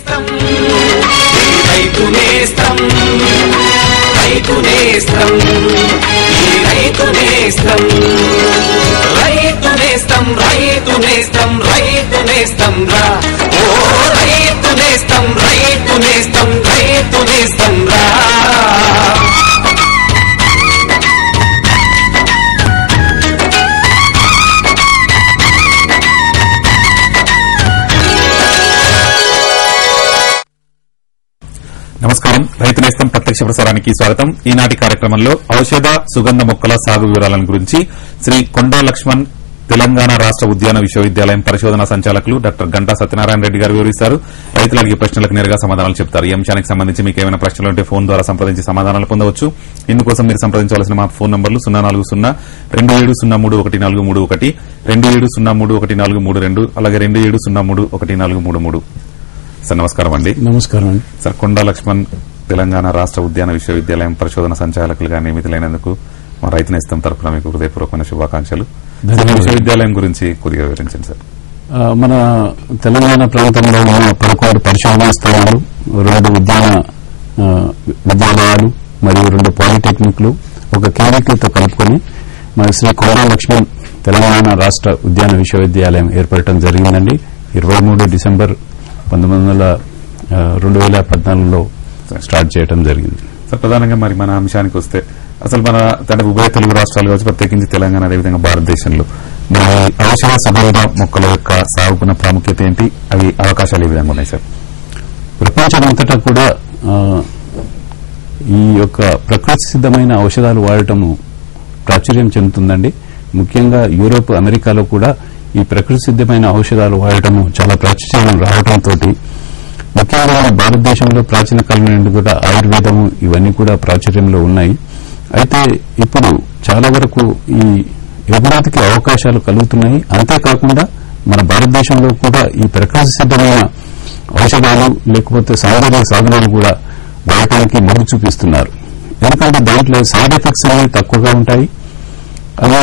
నేస్తం రైతు నేస్తం రైతు నేస్తం రైతు నేస్తం రైతు నేస్తం రైతు నేస్తం రైతు నేస్తం రా ఓ రైతు నేస్తం రైతు నేస్తం రైతు నేస్తం రా. నమస్కారం. రైతు నేస్తం ప్రత్యక్ష ప్రసారానికి స్వాగతం. ఈనాటి కార్యక్రమంలో ఔషధ సుగంధ మొక్కల సాగు వివరాలను గురించి శ్రీ కొండా లక్ష్మణ్ తెలంగాణ రాష్ట ఉద్యాన విశ్వవిద్యాలయం పరిశోధనా సంచాలకులు డాక్టర్ గంటా సత్యనారాయణ రెడ్డి గారు వివరిస్తారు. రైతులు అడిగే ప్రశ్నలకు నేరుగా సమాధానాలు చెప్తారు. ఈ అంశానికి సంబంధించి మీకు ఏమైనా ప్రశ్నలు ఉంటే ఫోన్ ద్వారా సంప్రదించి సమాధానాలు పొందవచ్చు. ఇందుకోసం మీరు సంప్రదించవలసిన మా ఫోన్ నంబర్లు 04027014331 27031432 అలాగే 27031433. సార్ నమస్కారం అండి. నమస్కారం అండి. సార్ కొండా లక్ష్మణ్ తెలంగాణ రాష్ట ఉద్యాన విశ్వవిద్యాలయం పరిశోధన సంచాలకులుగా నియమితులైనందుకు మా రైతు నేస్తం తరఫున మీకు హృదయపూర్వకమైన శుభాకాంక్షలు. విశ్వవిద్యాలయం గురించి కొద్దిగా వివరించండి సార్. మన తెలంగాణ ప్రాంతంలో ఉన్న 11 పరిశోధనా స్థలాలు, 2 ఉద్యాన విద్యాలయాలు మరియు 2 పాలిటెక్నిక్లు ఒక కేంద్రీకృత కలుపుకొని మన శ్రీ కొండా లక్ష్మణ్ తెలంగాణ రాష్ట ఉద్యాన విశ్వవిద్యాలయం ఏర్పడటం జరిగిందండి. 23 డిసెంబర్ 2014లో స్టార్ట్ చేయడం జరిగింది. సార్ ప్రధానంగా మరి మన అంశానికి వస్తే అసలు మన ఉభయ తెలుగు రాష్ట్రాలు కావచ్చు, ప్రత్యేకించి తెలంగాణ అదేవిధంగా భారతదేశంలో మరి ఔషధ సుగంధ మొక్కల యొక్క సాగుకున్న ప్రాముఖ్యత ఏంటి, అవి అవకాశాలు ఏ విధంగా ఉన్నాయి సార్? ప్రపంచమంతటా కూడా ఈ యొక్క ప్రకృతి సిద్దమైన ఔషధాలు వాడటము ప్రాచుర్యం చెందుతుందండి. ముఖ్యంగా యూరోప్, అమెరికాలో కూడా ఈ ప్రకృతి సిద్దమైన ఔషధాలు వాడటము చాలా ప్రాచుర్యం రావడంతో ముఖ్యంగా భారతదేశంలో ప్రాచీన కాలం నుండి కూడా ఆయుర్వేదము ఇవన్నీ కూడా ప్రాచుర్యంలో ఉన్నాయి. అయితే ఇప్పుడు చాలా వరకు ఈ ఎగుమతికి అవకాశాలు కలుగుతున్నాయి. అంతేకాకుండా మన భారతదేశంలో కూడా ఈ ప్రకృతి సిద్దమైన ఔషధాలు లేకపోతే సౌందర్య సాధనాలు కూడా వాడటానికి మొగ్గు చూపిస్తున్నారు. ఎందుకంటే దాంట్లో సైడ్ ఎఫెక్ట్స్ అనేవి తక్కువగా ఉంటాయి. అవి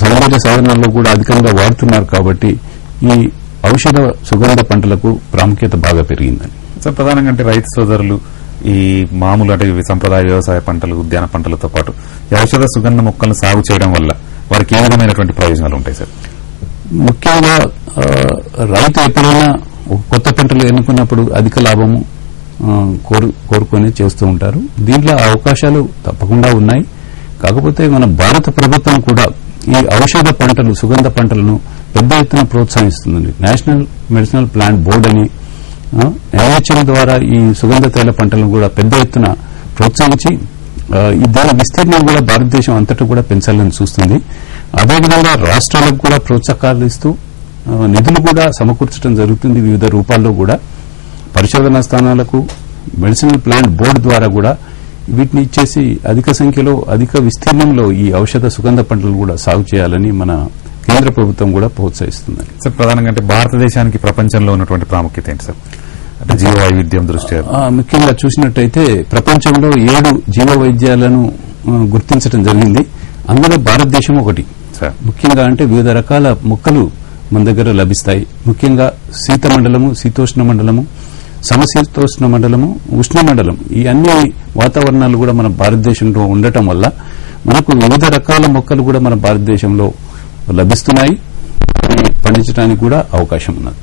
సౌందర్య సాధనాల్లో కూడా అధికంగా వాడుతున్నారు కాబట్టి ఈ ఔషధ సుగంధ పంటలకు ప్రాముఖ్యత బాగా పెరిగిందని. సార్ ప్రధానంగా అంటే రైతు సోదరులు ఈ మామూలు అంటే సంప్రదాయ వ్యవసాయ పంటలు, ఉద్యాన పంటలతో పాటు ఈ ఔషధ సుగంధ మొక్కలను సాగు చేయడం వల్ల వారికి ఏ విధమైనటువంటి ప్రయోజనాలు ఉంటాయి సార్? ముఖ్యంగా రైతు ఎప్పుడైనా కొత్త పంటలు ఎన్నుకున్నప్పుడు అధిక లాభము కోరుకొని చేస్తూ ఉంటారు. దీంట్లో అవకాశాలు తప్పకుండా ఉన్నాయి. కాకపోతే మన భారత ప్రభుత్వం కూడా ఈ ఔషధ పంటలు, సుగంధ పంటలను పెద్ద ఎత్తున ప్రోత్సహిస్తుంది. నేషనల్ మెడిసినల్ ప్లాంట్ బోర్డు అని NHM ద్వారా ఈ సుగంధ తైల పంటలను కూడా పెద్ద ఎత్తున ప్రోత్సహించి దాని విస్తీర్ణం కూడా భారతదేశం అంతటా కూడా పెంచాలని చూస్తుంది. అదేవిధంగా రాష్ట్రాలకు కూడా ప్రోత్సాహకాలు ఇస్తూ నిధులు కూడా సమకూర్చడం జరుగుతుంది. వివిధ రూపాల్లో కూడా పరిశోధనా స్థానాలకు మెడిసినల్ ప్లాంట్ బోర్డు ద్వారా కూడా వీటిని ఇచ్చేసి అధిక సంఖ్యలో, అధిక విస్తీర్ణంలో ఈ ఔషధ సుగంధ పంటలు కూడా సాగు చేయాలని మన కేంద్ర ప్రభుత్వం కూడా ప్రోత్సహిస్తుంది. సార్ ప్రధానంగా అంటే భారతదేశానికి ప్రపంచంలో ఉన్నటువంటి ప్రాముఖ్యత ఏంటి సార్? అంటే జీవ వైవిధ్యం దృష్ట్యా ముఖ్యంగా చూసినట్టయితే ప్రపంచంలో 7 జీవ వైద్యాలను గుర్తించడం జరిగింది. అందులో భారతదేశం ఒకటి. ముఖ్యంగా అంటే వివిధ రకాల మొక్కలు మన దగ్గర లభిస్తాయి. ముఖ్యంగా శీత మండలము, శీతోష్ణ మండలము, సమశీతోష్ణ మండలము, ఉష్ణ మండలం, ఈ అన్ని వాతావరణాలు కూడా మన భారతదేశంలో ఉండటం వల్ల మనకు వివిధ రకాల మొక్కలు కూడా మన భారతదేశంలో లభిస్తున్నాయి. పండించడానికి కూడా అవకాశం ఉన్నది.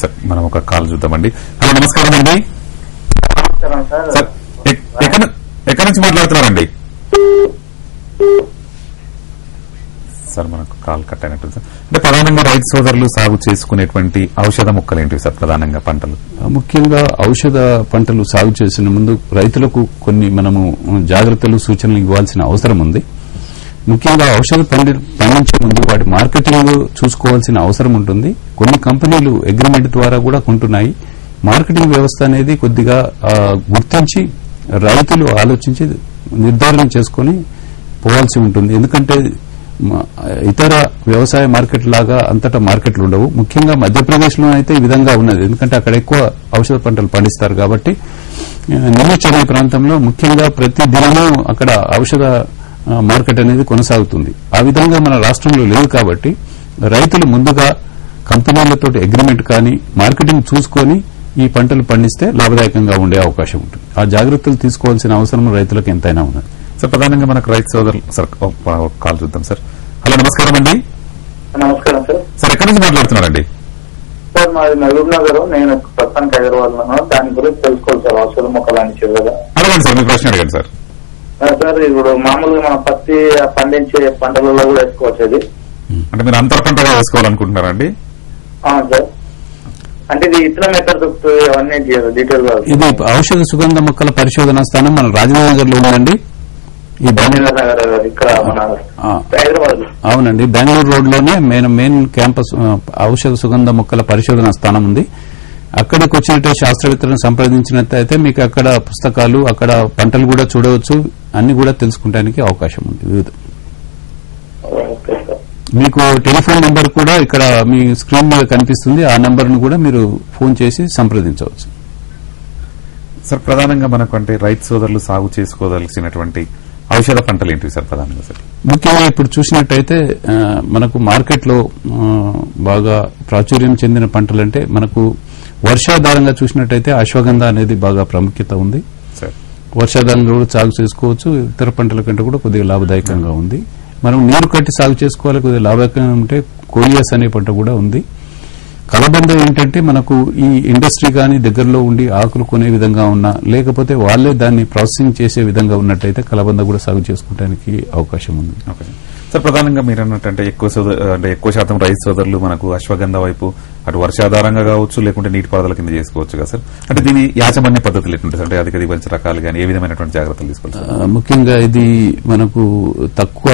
సార్ మనం ఒక కాల్ చూద్దామండి. హలో, నమస్కారం అండి. సార్ ఎక్కడి నుంచి మాట్లాడుతున్నారండి? సార్ మనకు కాల్ కట్ అయినట్టు. సార్ అంటే ప్రధానంగా రైతు సోదరులు సాగు చేసుకునేటువంటి ఔషధ మొక్కలు ఏంటివి సార్? ప్రధానంగా పంటలు, ముఖ్యంగా ఔషధ పంటలు సాగు చేసిన ముందు రైతులకు కొన్ని మనము జాగ్రత్తలు, సూచనలు ఇవ్వాల్సిన అవసరం ఉంది. ముఖ్యంగా ఔషధ పండించే ముందు వాటి మార్కెటింగ్ చూసుకోవాల్సిన అవసరం ఉంటుంది. కొన్ని కంపెనీలు అగ్రిమెంట్ ద్వారా కూడా కొంటున్నాయి. మార్కెటింగ్ వ్యవస్థ అనేది కొద్దిగా గుర్తించి రైతులు ఆలోచించి నిర్ధారణ చేసుకుని పోవాల్సి ఉంటుంది. ఎందుకంటే ఇతర వ్యవసాయ మార్కెట్ లాగా అంతటా మార్కెట్లు ఉండవు. ముఖ్యంగా మధ్యప్రదేశ్లో అయితే ఈ విధంగా ఉన్నది. ఎందుకంటే అక్కడ ఎక్కువ ఔషధ పంటలు పండిస్తారు కాబట్టి. నెల్లూరు చెన్నై ప్రాంతంలో ముఖ్యంగా ప్రతి దినము అక్కడ ఔషధ మార్కెట్ అనేది కొనసాగుతుంది. ఆ విధంగా మన రాష్ట్రంలో లేదు కాబట్టి రైతులు ముందుగా కంపెనీలతో అగ్రిమెంట్ కానీ మార్కెటింగ్ చూసుకొని ఈ పంటలు పండిస్తే లాభదాయకంగా ఉండే అవకాశం ఉంటుంది. ఆ జాగ్రత్తలు తీసుకోవాల్సిన అవసరం రైతులకు ఎంతైనా ఉన్నది. సార్ ప్రధానంగా మనకు రైతు సోదరులు సార్ కాల్ చూద్దాం సార్. హలో, నమస్కారం అండి. నమస్కారం సార్. సార్ ఎక్కడి నుంచి మాట్లాడుతున్నారండి? సార్ మాది మహబూబ్ నగర్. నేను ప్రస్తుతానికి హైదరాబాద్ లో దాని గురించి తెలుసుకోవాలి సార్. ఔషధ మొక్కలు అని చెప్పారు కదా. అడగండి సార్, మీ ప్రశ్న అడగండి సార్. సార్ ఇప్పుడు మామూలుగా మనం పత్తి పండించే పంటలలో కూడా వేసుకోవచ్చు అది. అంటే మీరు అంతర పంటగా వేసుకోవాలనుకుంటున్నారండి? సార్, అంటే ఇది ఇతర మెథడ్ దొరుకుతుంది అవన్నీ డీటెయిల్ గా. ఇది ఔషధ సుగంధ మొక్కల పరిశోధనా స్థానం మన రాజనగర్ లో ఉందండి. ఈ ఇక్కడ మన హైదరాబాద్. అవునండి, బెంగళూరు రోడ్ లోనే మెయిన్ క్యాంపస్ ఔషధ సుగంధ మొక్కల పరిశోధనా స్థానం ఉంది. అక్కడికి వచ్చినట్టే శాస్త్రవేత్తలను సంప్రదించినట్లయితే మీకు అక్కడ పుస్తకాలు, అక్కడ పంటలు కూడా చూడవచ్చు, అన్ని కూడా తెలుసుకోవడానికి అవకాశం ఉంది. వివిధ మీకు టెలిఫోన్ నెంబర్ కూడా ఇక్కడ మీ స్క్రీన్ మీద కనిపిస్తుంది. ఆ నెంబర్ ను కూడా మీరు ఫోన్ చేసి సంప్రదించవచ్చు. సార్ ప్రధానంగా మనకు అంటే రైతు సోదరులు సాగు చేసుకోదలసినటువంటి ఔషధ పంటలు ఏంటివి సార్ ప్రధానంగా? సార్ ముఖ్యంగా ఇప్పుడు చూసినట్టయితే మనకు మార్కెట్ లో బాగా ప్రాచుర్యం చెందిన పంటలంటే మనకు వర్షాధారంగా చూసినట్టయితే అశ్వగంధ అనేది బాగా ప్రాముఖ్యత ఉంది. వర్షాధారంలో కూడా సాగు చేసుకోవచ్చు. ఇతర పంటల కంటే కూడా కొద్దిగా లాభదాయకంగా ఉంది. మనం నీరు కట్టి సాగు చేసుకోవాలి, కొద్దిగా లాభదాయకంగా ఉంటే కోలియాస్ అనే పంట కూడా ఉంది. కలబంద ఏంటంటే మనకు ఈ ఇండస్ట్రీ కానీ దగ్గరలో ఉండి ఆకులు కొనే విధంగా ఉన్నా, లేకపోతే వాళ్లే దాన్ని ప్రాసెసింగ్ చేసే విధంగా ఉన్నట్టయితే కలబంద కూడా సాగు చేసుకోవడానికి అవకాశం ఉంది. సార్ ప్రధానంగా మీరు అన్నట్టు ఎక్కువ శాతం రైతు సోదరులు మనకు అశ్వగంధ వైపు అటు వర్షాధారంగా కావచ్చు, లేకుంటే నీటిపారుదల కింద చేసుకోవచ్చు కదా సార్. అంటే దీని యాజమాన్య పద్ధతులు ఎట్లుంటాయి సార్? అంటే అధిక దిగుబడి రకాలు కానీ ఏ విధమైనటువంటి జాగ్రత్తలు తీసుకోవాలి? ముఖ్యంగా ఇది మనకు తక్కువ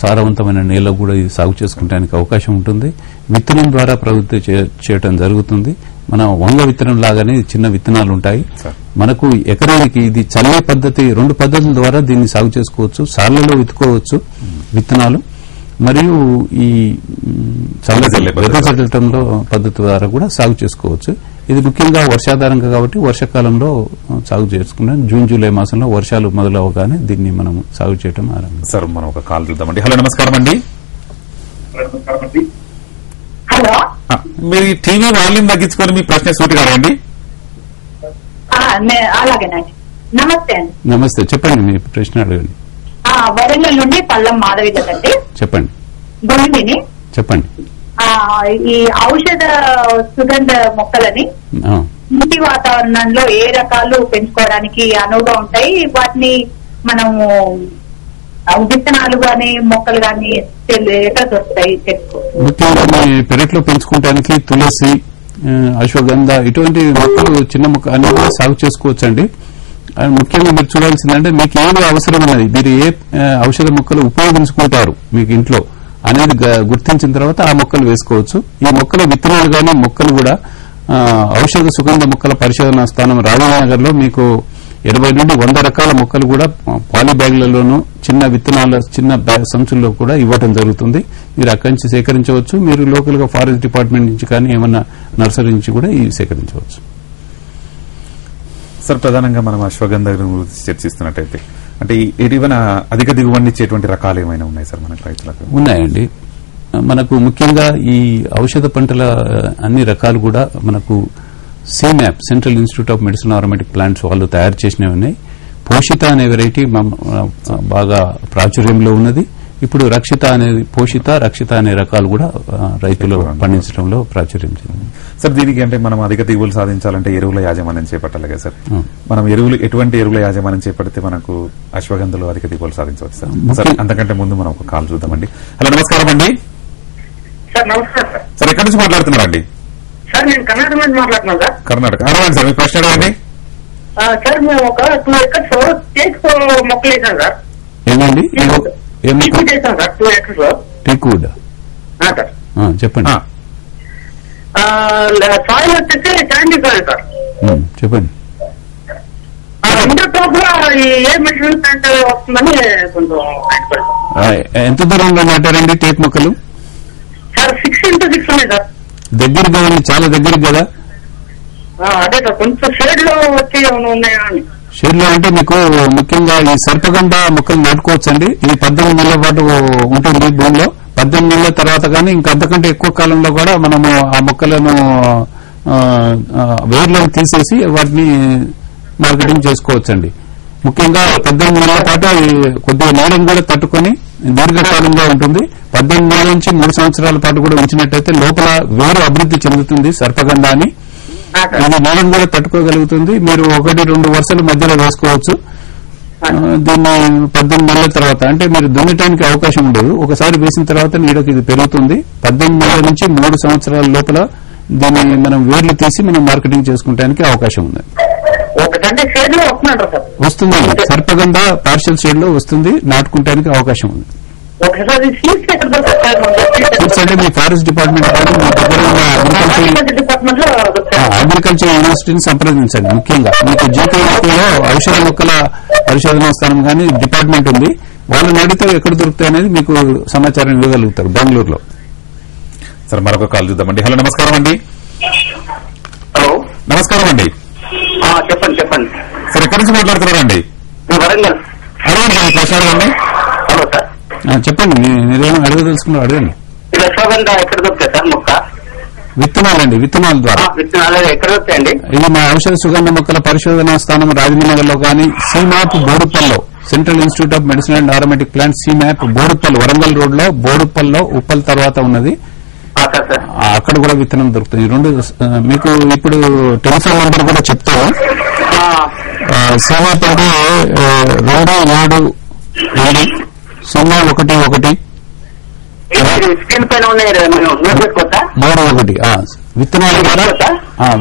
సారవంతమైన నేల కూడా ఇది సాగు చేసుకోవడానికి అవకాశం ఉంటుంది. విత్తనం ద్వారా ప్రవృత్తి చేయడం జరుగుతుంది. మన వంగ విత్తనం లాగానే చిన్న విత్తనాలు ఉంటాయి. మనకు ఎకరానికి ఇది చల్లే పద్ధతి, 2 పద్ధతుల ద్వారా దీన్ని సాగు చేసుకోవచ్చు. సార్లలో విత్తుకోవచ్చు విత్తనాలు, మరియు ఈ చల్లటంలో పద్ధతి ద్వారా కూడా సాగు చేసుకోవచ్చు. ఇది ముఖ్యంగా వర్షాధారంగా కాబట్టి వర్షాకాలంలో సాగు చేసుకుంటాం. జూన్ జూలై మాసంలో వర్షాలు మొదలవగానే దీన్ని మనం సాగు చేయడం ఆరంభిస్తాం. సార్ మనం ఒక కాల్ చూద్దామండి. హలో, నమస్కారం అండి. హలో, మీరు టీవీ వాల్యూమ్ తగ్గించుకొని మీ ప్రశ్న సూటిగా అడగండి. అలాగేనండి. నమస్తే అండి. నమస్తే, చెప్పండి మీ ప్రశ్న అడగండి. వరంగల్ నుండి పల్లం మాధవి కదండి. చెప్పండి. గొంతుని చెప్పండి. ఈ ఔషధ సుగంధ మొక్కలని ఇంటి వాతావరణంలో ఏ రకాలు పెంచుకోవడానికి అనువుగా ఉంటాయి? వాటిని మనము విత్తనాలు గాని మొక్కలు గాని ఎక్కడ దొరుకుతాయి? ముఖ్యంగా మీ పెరట్లో పెంచుకోవడానికి తులసి, అశ్వగంధ ఇటువంటి మొక్కలు చిన్న మొక్క అన్ని కూడా సాగు చేసుకోవచ్చండి. ముఖ్యంగా మీరు చూడాల్సిందంటే మీకు ఏది అవసరం ఉన్నది, మీరు ఏ ఔషధ మొక్కలు ఉపయోగించుకుంటారు మీకు ఇంట్లో అనేది గుర్తించిన తర్వాత ఆ మొక్కలు వేసుకోవచ్చు. ఈ మొక్కల విత్తనాలు గానీ మొక్కలు కూడా ఔషధ సుగంధ మొక్కల పరిశోధనా స్థానం రాజనగర్ లో మీకు 80 నుండి 100 రకాల మొక్కలు కూడా పాలీ బ్యాగ్లలోనూ చిన్న విత్తనాల చిన్న సంచుల్లో కూడా ఇవ్వడం జరుగుతుంది. మీరు అక్కడి నుంచి సేకరించవచ్చు. మీరు లోకల్ గా ఫారెస్ట్ డిపార్ట్మెంట్ నుంచి కానీ ఏమన్నా నర్సరీ నుంచి కూడా ఇవి సేకరించవచ్చు. సార్ ప్రధానంగా మనం అశ్వగంధ గురించి చర్చిస్తున్నట్టయితే అంటే ఏమైనా అధిక దిగుబడి ఇచ్చేటువంటి రకాలు ఏమైనా ఉన్నాయి సార్ మనకు రైతులకు? ఉన్నాయండి. మనకు ముఖ్యంగా ఈ ఔషధ పంటల అన్ని రకాలు కూడా మనకు CIMAP central institute of medicine aromatic plants వాళ్ళు తయారు చేసినవి ఉన్నాయి. పోషిత అనే వెరైటీ బాగా ప్రాచుర్యంలో ఉన్నది. ఇప్పుడు రక్షిత అనేది పోషిత, రక్షిత అనే రకాలు కూడా రైతులు పండించడంలో ప్రాచుర్యం చెందింది. సార్ దీనికి అంటే మనం అధిక దిగుబడులు సాధించాలంటే ఎరువుల యాజమాన్యం చేపట్టాలి కదా సార్. మనం ఎటువంటి ఎరువుల యాజమాన్యం చేపడితే మనకు అశ్వగంధలో అధిక దిగుబడులు సాధించవచ్చు సార్? సార్ అంతకంటే ముందు మనం ఒక కాల్ చూద్దామండి. హలో, నమస్కారం అండి. సార్ నమస్కారం సార్. సార్ ఎక్కడి నుంచి మాట్లాడుతున్నారండి? సార్ నేను కర్ణాటక నుంచి మాట్లాడుతున్నాను సార్. కర్ణాటక. అడగండి సార్, మీ ప్రశ్న అడగండి. సార్ మేము ఒక 2 acres టేక్ మొక్కలు వేసాం సార్. ఏమండి చేసాం సార్ 2 acres లో. టేక్వుడ్ సార్ చెప్పండి. సాయిల్ వచ్చేసి శాండీ సాయిల్ సార్. చెప్పండి. ఇంటర్ టాప్ లో ఏ మెటీరియల్ ప్లాంట్ వస్తుందని కొంచెం ఎంత దూరంలో నాటారండి టేక్ మొక్కలు? సార్ 6 into 6 ఉన్నాయి సార్. దగ్గరగా ఉంది, చాలా దగ్గరకు కదా. అదే సార్ కొంచెం షేడ్ లో వచ్చి ఉన్నాయా అని. షేడ్ లో అంటే మీకు ముఖ్యంగా ఈ సర్పగంధ మొక్కలు నాటుకోవచ్చండి. ఇది 18 నెలల పాటు ఉంటుంది భూమిలో. 18 నెలల తర్వాత కానీ ఇంకా అంతకంటే ఎక్కువ కాలంలో కూడా మనము ఆ మొక్కలను వేర్లను తీసేసి వాటిని మార్కెటింగ్ చేసుకోవచ్చండి. ముఖ్యంగా 18 నెలల పాటు కొద్దిగా నీడను కూడా తట్టుకొని దీర్ఘకాలంగా ఉంటుంది. 18 నెలల నుంచి 3 సంవత్సరాల పాటు కూడా ఉంచినట్టయితే లోపల వేరు అభివృద్ధి చెందుతుంది. సర్పగంధ అని ఇది నీడను కూడా తట్టుకోగలుగుతుంది. మీరు 1-2 వరుసలు మధ్యలో వేసుకోవచ్చు. దీన్ని 18 నెలల తర్వాత అంటే మీరు దున్నటానికి అవకాశం ఉండదు. ఒకసారి వేసిన తర్వాత నీడకు ఇది పెరుగుతుంది. 18 నెలల నుంచి 3 సంవత్సరాల లోపల దీన్ని మనం వేర్లు తీసి మనం మార్కెటింగ్ చేసుకుంటానికి అవకాశం ఉంది. వస్తుంది సర్పగంధ పార్షియల్ షేడ్ లో వస్తుంది. నాటుకుంటానికి అవకాశం ఉంది. సీడ్స్ అంటే మీ ఫారెస్ట్ డిపార్ట్మెంట్ కానీ మీ దగ్గర ఉన్న అగ్రికల్చర్ యూనివర్సిటీని సంప్రదించండి. ముఖ్యంగా మీకు జీకేలో ఔషధ మొక్కల పరిశోధనా స్థానం కానీ డిపార్ట్మెంట్ ఉంది. వాళ్ళని అడిగితే ఎక్కడ దొరుకుతాయి అనేది మీకు సమాచారం ఇవ్వగలుగుతారు బెంగళూరులో. సార్ మరొక కాల్ చూద్దామండి. హలో, నమస్కారం అండి. హలో, నమస్కారం అండి. చెప్పండి చెప్పండి సార్ ఎక్కడి నుంచి మాట్లాడుతున్నారండి? వరంగల్. అడగండి సార్, ప్రశ్న అడగండి. హలో సార్, చెప్పండి. మీరేమో అడగదలుచుకున్నారు అడగండి. ఇది అశ్వగంధ ఎక్కడ దొరుకుతాయి సార్ మొక్క? విత్తనాలండి, విత్తనాల ద్వారా. విత్తనాలు ఎక్కడ దొరుకుతాయండి? ఇది మా ఔషధ సుగంధ మొక్కల పరిశోధనా స్థానం రాజమండ్రిలో కానీ సీమాప్ బోడుప్పల్లో central institute of medicine and aromatic plant CIMAP Boduppal Warangal road లో బోడుప్పల్లో ఉప్పల్ తర్వాత ఉన్నది. అక్కడ కూడా విత్తనం దొరుకుతుంది. 2 మీకు ఇప్పుడు టెలిఫోన్ నెంబర్ కూడా చెప్తాను. సీమాప్ అంటే 277-011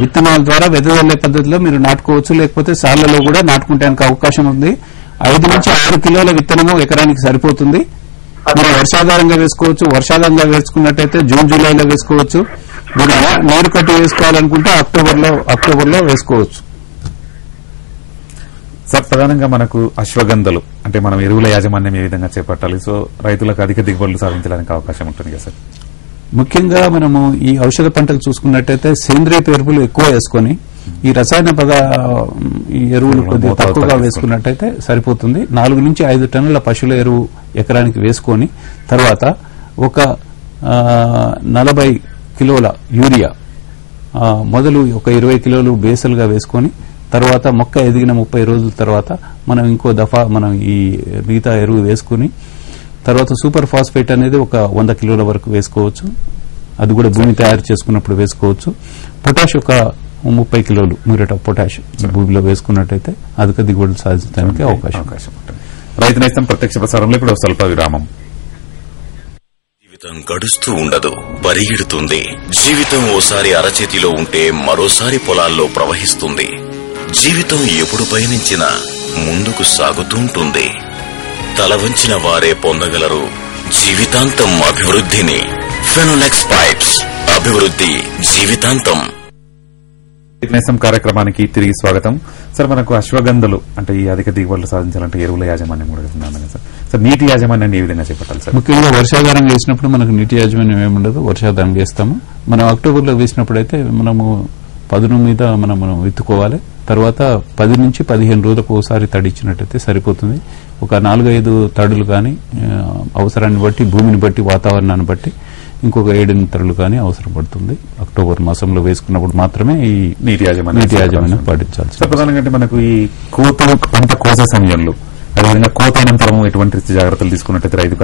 విత్తనాల ద్వారా వెదజల్లే పద్ధతిలో మీరు నాటుకోవచ్చు. లేకపోతే సాళ్లలో కూడా నాటుకుంటానికి అవకాశం ఉంది. 5 నుంచి 6 కిలోల విత్తనము ఎకరానికి సరిపోతుంది. మీరు వర్షాధారంగా వేసుకోవచ్చు. వర్షాధారంగా వేసుకున్నట్టయితే జూన్ జూలైలో వేసుకోవచ్చు. మీరు నీరు కట్టి వేసుకోవాలనుకుంటే అక్టోబర్లో వేసుకోవచ్చు. సార్ ప్రధానంగా మనకు అశ్వగంధలు అంటే మనం ఎరువుల యాజమాన్యం ఏ విధంగా చేపట్టాలి? సో రైతులకు అధిక దిగుబడులు సాధించడానికి అవకాశం ఉంటుంది కదా సార్? ముఖ్యంగా మనము ఈ ఔషధ పంటలు చూసుకున్నట్టయితే సేంద్రియ ఎరువులు ఎక్కువ వేసుకొని ఈ రసాయన ఈ ఎరువులు కొద్దిగా తక్కువగా వేసుకున్నట్టయితే సరిపోతుంది. 4 నుంచి 5 టన్నుల పశువుల ఎరువు ఎకరానికి వేసుకొని తర్వాత ఒక 40 కిలోల యూరియా మొదలు ఒక 20 కిలోలు బేసలుగా వేసుకొని తర్వాత మొక్క ఎదిగిన 30 రోజుల తర్వాత మనం ఇంకో దఫా మనం ఈ మిగతా ఎరువు వేసుకుని తర్వాత సూపర్ ఫాస్ఫేట్ అనేది ఒక 100 కిలోల వరకు వేసుకోవచ్చు. అది కూడా భూమి తయారు చేసుకున్నప్పుడు వేసుకోవచ్చు. పొటాష్ ఒక 30 కిలోలు మ్యూరేట్ ఆఫ్ పొటాష్ భూమిలో వేసుకున్నట్టయితే అధిక దిగుబడులు సాధించడానికి అవకాశం ఉంటుంది. రైతు నేస్తం ప్రత్యక్ష ప్రసారంలో ఇప్పుడు స్వల్ప విరామం. జీవితం గడుస్తూ ఉండదు, పరిగెడుతుంది. జీవితం ఓసారి అరచేతిలో ఉంటే మరోసారి పొలాల్లో ప్రవహిస్తుంది. జీవితం ఎప్పుడు పయనించినా ముందుకు సాగుతుంటుంది. తల వంచిన వారే పొందగలరు జీవితాంతం అభివృద్ధిని. ఫెనోలెక్స్ పైప్స్, అభివృద్ధి జీవితాంతం. నేస్తం కార్యక్రమానికి తిరిగి స్వాగతం. సార్ మనకు అశ్వగంధలు అంటే ఈ అధిక దిగుబడులు సాధించాలంటే ఎరువుల యాజమాన్యం కూడా చెప్తున్నాను సార్. సార్ నీటి యాజమాన్యాన్ని ఏ విధంగా చేపట్టాలి సార్? ముఖ్యంగా వర్షాధారం వేసినప్పుడు మనకు నీటి యాజమాన్యం ఏముండదు, వర్షాధారం వేస్తాము. మనం అక్టోబర్లో వేసినప్పుడు అయితే మనము పదును మీద మనం విత్తుకోవాలి. తర్వాత 10 నుంచి 15 రోజులకు ఒకసారి తడి ఇచ్చినట్టయితే సరిపోతుంది. ఒక 4-5 తడులు కానీ అవసరాన్ని బట్టి భూమిని బట్టి వాతావరణాన్ని బట్టి ఇంకొక 7 తడులు కానీ అవసరం పడుతుంది. అక్టోబర్ మాసంలో వేసుకున్నప్పుడు మాత్రమే ఈ నీటి యాజమాన్యం పాటించాలి. ప్రధానంగా మనకు ఈ కోత పంట కోసే సమయంలో అదేవిధంగా కోత అనంతరం ఎటువంటి జాగ్రత్తలు తీసుకున్నట్టయితే రైతుకు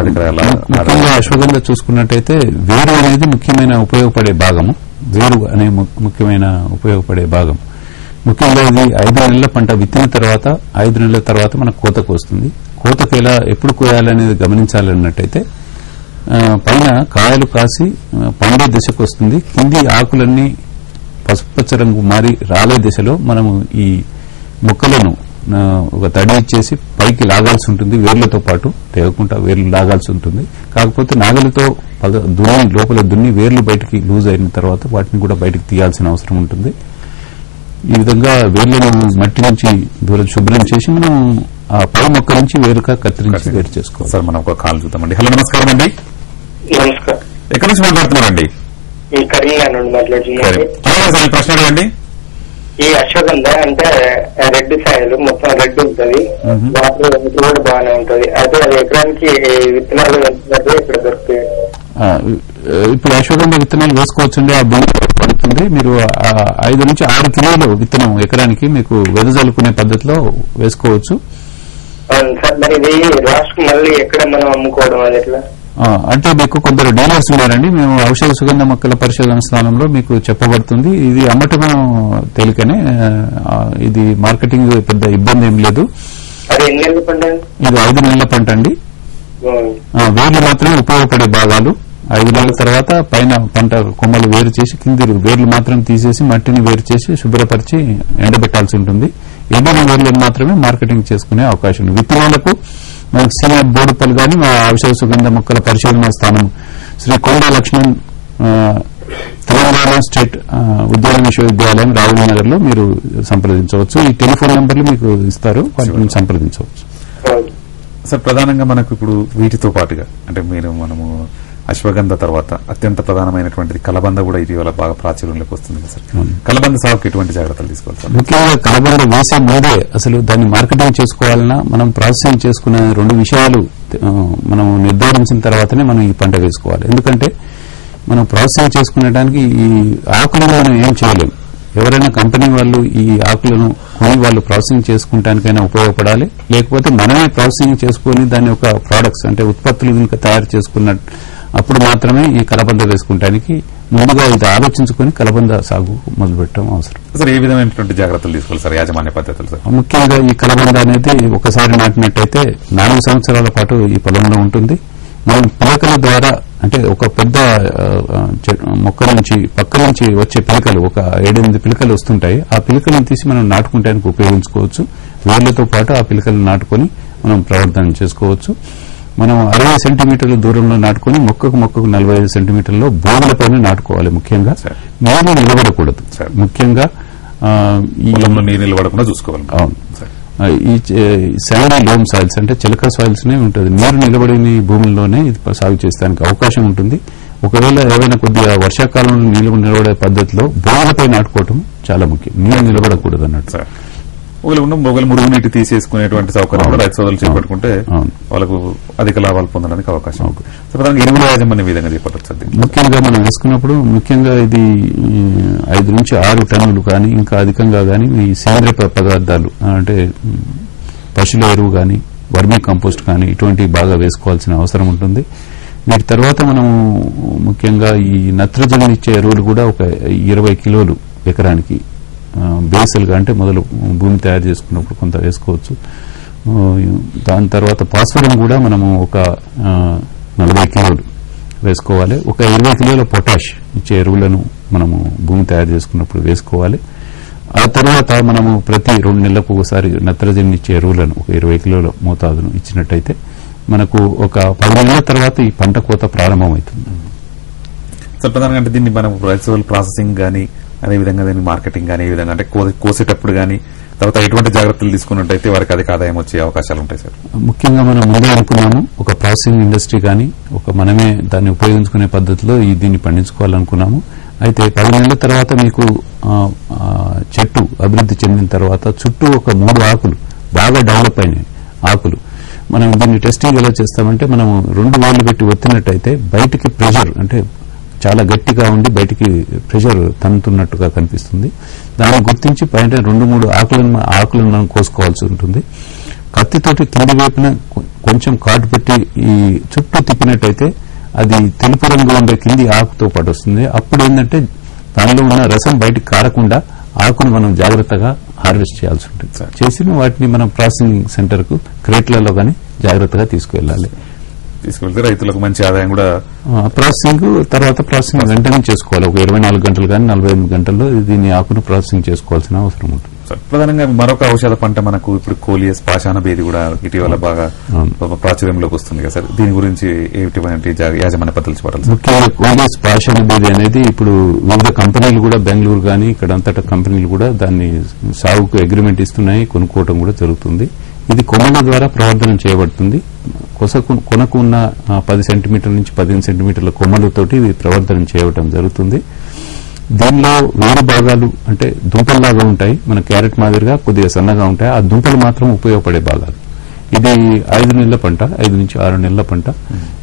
ముఖ్యంగా అశ్వగంధ చూసుకున్నట్టయితే వేరు అనేది ముఖ్యమైన ఉపయోగపడే భాగము. వేరు అనే ముఖ్యమైన ఉపయోగపడే భాగం. ముఖ్యంగా ఇది 5 నెలల పంట విత్తిన తర్వాత 5 నెలల తర్వాత మనకు కోతకు వస్తుంది. కోతకు ఎప్పుడు కోయాలనేది గమనించాలన్నట్టయితే పైన కాయలు కాసి పండే దశకు వస్తుంది. కింది ఆకులన్నీ పసుపచ్చ రంగు మారి రాలే దశలో మనము ఈ మొక్కలను ఒక తడి ఇచ్చేసి పైకి లాగాల్సి ఉంటుంది. వేర్లతో పాటు తెగకుండా వేర్లు లాగాల్సి ఉంటుంది. కాకపోతే నాగలితో దున్ని లోపల దున్ని వేర్లు బయటికి లూజ్ అయిన తర్వాత వాటిని కూడా బయటికి తీయాల్సిన అవసరం ఉంటుంది. ఈ విధంగా వేర్లను మట్టి నుంచి దూరం శుభ్రం చేసి మనం ఆ పై మొక్క నుంచి వేరుగా కత్తిరించి వేరు చేసుకోవాలి. సార్ మనం ఒక కాల్ చూద్దామండి. హలో, నమస్కారం అండి. నమస్కారం. ఎక్కడి నుంచి మాట్లాడుతున్నారండి? కరీంనగర్ నుండి మాట్లాడుతున్నాను. ప్రశ్న అడగండి. ఈ అశ్వగంధ అంటే రెడ్ సాయిల్ మొత్తం రెడ్ ఉంటుంది, వాటర్ కూడా బాగానే ఉంటది. అయితే అది ఎకరానికి విత్తనాలు ఇక్కడ దొరుకుతాయి. ఇప్పుడు అశ్వగంధ విత్తనాలు వేసుకోవచ్చండి. ఆ భూమి వస్తుంది. మీరు 5 నుంచి 6 కిలోలు విత్తనం ఎకరానికి మీకు వెదజల్లుకునే పద్ధతిలో వేసుకోవచ్చు. సార్ మరి ఇది లాస్ట్ మళ్ళీ ఎక్కడ మనం అమ్ముకోవడం అది ఎట్లా? అంటే మీకు కొందరు డీలర్స్ ఉన్నారండి. మేము ఔషధ సుగంధ మొక్కల పరిశోధన స్థానంలో మీకు చెప్పబడుతుంది. ఇది అమ్మటం తేలికనే, ఇది మార్కెటింగ్ పెద్ద ఇబ్బంది ఏం లేదు. అది ఎన్ని నెలల పంట? ఇది 5 నెలల పంట అండి. వేర్లు మాత్రమే ఉపయోగపడే భాగాలు. 5 నెలల తర్వాత పైన పంట కొమ్మలు వేరు చేసి కింది వేర్లు మాత్రం తీసేసి మట్టిని వేరు చేసి శుభ్రపరిచి ఎండబెట్టాల్సి ఉంటుంది. ఎండిన వేర్లను మాత్రమే మార్కెటింగ్ చేసుకునే అవకాశం ఉంది. విత్తనాలకు మనకు సీనియర్ బోడుపల్లి గాని మా ఔషధ సుగంధ మొక్కల పరిశోధనా స్థానం శ్రీ కొండా లక్ష్మణ్ తెలంగాణ స్టేట్ ఉద్యాన విశ్వవిద్యాలయం రాహుల్ నగర్ లో మీరు సంప్రదించవచ్చు. ఈ టెలిఫోన్ నెంబర్లు మీకు ఇస్తారు, వాటిని సంప్రదించవచ్చు. సార్ ప్రధానంగా మనకు ఇప్పుడు వీటితో పాటుగా అంటే మనము అశ్వగంధ తర్వాత అత్యంత ప్రధానమైనటువంటిది కలబంద కూడా ఇటీవల బాగా ప్రాచుర్యంలోకి వస్తుంది కదా సార్. కలబంద సాగుకు ఎటువంటి జాగ్రత్తలు తీసుకోవాలి సార్? ముఖ్యంగా కలబంద వేసే ముందే అసలు దాన్ని మార్కెటింగ్ చేసుకోవాలన్నా మనం ప్రాసెసింగ్ చేసుకునే 2 విషయాలు మనం నిర్ధారించిన తర్వాతనే మనం ఈ పంట వేసుకోవాలి. ఎందుకంటే మనం ప్రాసెసింగ్ చేసుకునేటానికి ఈ ఆకులను మనం ఏం చేయలేం. ఎవరైనా కంపెనీ వాళ్ళు ఈ ఆకులను కొని వాళ్ళు ప్రాసెసింగ్ చేసుకుంటానికైనా ఉపయోగపడాలి. లేకపోతే మనమే ప్రాసెసింగ్ చేసుకుని దాని యొక్క ప్రోడక్ట్స్ అంటే ఉత్పత్తులు కనుక తయారు చేసుకున్న అప్పుడు మాత్రమే ఈ కలబంద వేసుకుంటానికి ముందుగా ఇది ఆలోచించుకుని కలబంద సాగు మొదలుపెట్టడం అవసరం. సార్ ఏ విధమైనటువంటి జాగ్రత్తలు తీసుకోవాలి సార్ యాజమాన్య పద్ధతులు సార్? ముఖ్యంగా ఈ కలబంద అనేది ఒకసారి నాటినట్టయితే 4 సంవత్సరాల పాటు ఈ పొలంలో ఉంటుంది. మనం పిలకల ద్వారా అంటే ఒక పెద్ద మొక్క నుంచి పక్క నుంచి వచ్చే పిలకలు ఒక 7-8 పిలకలు వస్తుంటాయి. ఆ పిలకలను తీసి మనం నాటుకుంటానికి ఉపయోగించుకోవచ్చు. వేర్లతో పాటు ఆ పిలకలను నాటుకొని మనం ప్రవర్తన చేసుకోవచ్చు. మనం 60 సెంటీమీటర్ల దూరంలో నాటుకుని మొక్కకు 45 సెంటీమీటర్లో భూములపైన నాటుకోవాలి. ముఖ్యంగా నీరు నిలబడకూడదు. ముఖ్యంగా ఈ నీరు నిలబడకుండా చూసుకోవాలి. అవును, ఈ శాండీ లోమ్ సాయిల్స్ అంటే చిలక సాయిల్స్ నే ఉంటుంది. నీరు నిలబడిన భూముల్లోనే ఇది సాగు చేసేదానికి అవకాశం ఉంటుంది. ఒకవేళ ఏవైనా కొద్దిగా వర్షాకాలంలో నీళ్లు నిలబడే పద్ధతిలో భూములపై నాటుకోవటం చాలా ముఖ్యం. నీరు నిలబడకూడదు అన్నట్టు. ఒకవేళ మురుగు నీటి తీసేసుకునేటువంటి సౌకర్యం కూడా రైతు సోదరులు చేపట్టుకుంటే వాళ్ళకు అధిక లాభాలు పొందడానికి అవకాశం ఉంటుంది. ఎరువుల యాజమాన్య విధంగా చేపట్టచ్చు. ముఖ్యంగా మనం వేసుకున్నప్పుడు ముఖ్యంగా ఇది 5 నుంచి 6 టన్నులు కానీ ఇంకా అధికంగా కానీ ఈ సేంద్రియ పదార్థాలు అంటే పశువుల ఎరువు కానీ వర్మీ కంపోస్ట్ కానీ ఇటువంటివి బాగా వేసుకోవాల్సిన అవసరం ఉంటుంది. వీటి తర్వాత మనం ముఖ్యంగా ఈ నత్రజని ఇచ్చే ఎరువులు కూడా ఒక 20 కిలోలు ఎకరానికి బేసల్గా అంటే మొదలు భూమి తయారు చేసుకున్నప్పుడు కొంత వేసుకోవచ్చు. దాని తర్వాత ఫాస్ఫరం కూడా మనము ఒక 40 కిలోలు వేసుకోవాలి. ఒక 20 కిలోల పొటాష్ ఇచ్చే ఎరువులను మనము భూమి తయారు చేసుకున్నప్పుడు వేసుకోవాలి. ఆ తర్వాత మనము ప్రతి 2 నెలలకు ఒకసారి నత్రజని ఇచ్చే ఎరువులను ఒక 20 కిలోల మోతాదును ఇచ్చినట్టయితే మనకు ఒక 10 నెలల తర్వాత ఈ పంట కోత ప్రారంభమవుతుంది. సార్ ప్రధానంగా అంటే దీన్ని మనం రైతు ప్రాసెసింగ్ గానీ అదేవిధంగా దీన్ని మార్కెటింగ్ కానీ ఏ విధంగా అంటే కోసేటప్పుడు కానీ తర్వాత ఎటువంటి జాగ్రత్తలు తీసుకున్నట్టయితే వారికి అధిక ఆదాయం వచ్చే అవకాశాలు ఉంటాయి సార్? ముఖ్యంగా మనం ముందే అనుకున్నాము ఒక ప్రాసెసింగ్ ఇండస్ట్రీ కానీ ఒక మనమే దాన్ని ఉపయోగించుకునే పద్ధతిలో దీన్ని పండించుకోవాలనుకున్నాము. అయితే 10 నెలల తర్వాత మీకు చెట్టు అభివృద్ధి చెందిన తర్వాత చుట్టూ ఒక 3 ఆకులు బాగా డెవలప్ అయినాయి ఆకులు. మనం దీన్ని టెస్టింగ్ ఎలా చేస్తామంటే మనం 2 వేళ్లు పెట్టి ఒత్తినట్టయితే బయటికి ప్రెషర్ అంటే చాలా గట్టిగా ఉండి బయటికి ప్రెషర్ తన్నుతున్నట్టుగా కనిపిస్తుంది. దాన్ని గుర్తించి పైన 2-3 ఆకులను మనం కోసుకోవాల్సి ఉంటుంది. కత్తితోటి కింది వైపున కొంచెం కాటు పెట్టి ఈ చుట్టూ తిప్పినట్టయితే అది తెలుపు రంగు ఉండే కింది ఆకుతో పాటు వస్తుంది. అప్పుడు ఏంటంటే దానిలో ఉన్న రసం బయటికి కారకుండా ఆకును మనం జాగ్రత్తగా హార్వెస్ట్ చేయాల్సి ఉంటుంది. చేసిన వాటిని మనం ప్రాసెసింగ్ సెంటర్ కు క్రేట్లలో కానీ జాగ్రత్తగా తీసుకువెళ్లాలి. తీసుకెళ్తే రైతులకు మంచి ఆదాయం కూడా ప్రాసెసింగ్ తర్వాత ప్రాసెసింగ్ వెంటనే చేసుకోవాలి. ఒక 24 గంటలు కానీ 48 గంటల్లో దీన్ని ఆకును ప్రాసెసింగ్ చేసుకోవాల్సిన అవసరం ఉంటుంది. ప్రధానంగా మరొక ఔషధ పంట మనకు ఇప్పుడు కోలియస్ పాషాణ బేది కూడా ఇటీవల బాగా ప్రాచుర్యంలోకి వస్తుంది కదా సార్. దీని గురించి ఎటువంటి యాజమాన్య పద్ధతులు చూడాలి? ముఖ్యంగా కోలియస్ పాషాణ బేది అనేది ఇప్పుడు వివిధ కంపెనీలు కూడా బెంగళూరు కానీ ఇక్కడ అంతటా కంపెనీలు కూడా దాన్ని సాగుకు అగ్రిమెంట్ ఇస్తున్నాయి, కొనుక్కోవడం కూడా జరుగుతుంది. ఇది కొమ్మల ద్వారా ప్రవర్ధన చేయబడుతుంది. కొనకు ఉన్న 10 సెంటీమీటర్ల నుంచి 15 సెంటీమీటర్ల కొమ్మలతోటి ఇది ప్రవర్ధన చేయడం జరుగుతుంది. దీనిలో వేరు భాగాలు అంటే దుంపల్లాగా ఉంటాయి, మన క్యారెట్ మాదిరిగా కొద్దిగా సన్నగా ఉంటాయి. ఆ దుంపలు మాత్రం ఉపయోగపడే భాగాలు. ఇది 5 నెలల పంట, 5 నుంచి 6 నెలల పంట.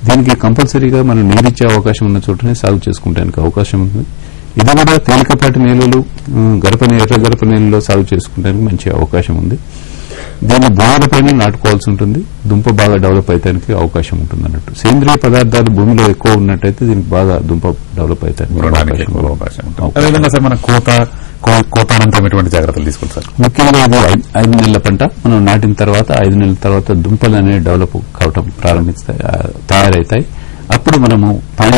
దీనికి కంపల్సరీగా మనం నీరిచ్చే అవకాశం ఉన్న చోటనే సాగు చేసుకుంటానికి అవకాశం ఉంది. ఇది కూడా తేలికపాటి నేలలు, ఎర్ర గరప నేలలో సాగు చేసుకోవడానికి మంచి అవకాశం ఉంది. దీన్ని భూములపైన నాటుకోవాల్సి ఉంటుంది. దుంప బాగా డెవలప్ అయ్యడానికి అవకాశం ఉంటుంది అన్నట్టు. సేంద్రియ పదార్థాలు భూమిలో ఎక్కువ ఉన్నట్టయితే దీనికి బాగా దుంప డెవలప్ అవకాశం ఉంటుంది. అదేవిధంగా సార్ మన కోత అనంతరం ఎటువంటి జాగ్రత్తలు తీసుకోవాలి సార్? ముఖ్యంగా అది 5 నెలల పంట. మనం నాటిన తర్వాత 5 నెలల తర్వాత దుంపలు అనేవి డెవలప్ కావటం తయారవుతాయి. అప్పుడు మనము పైన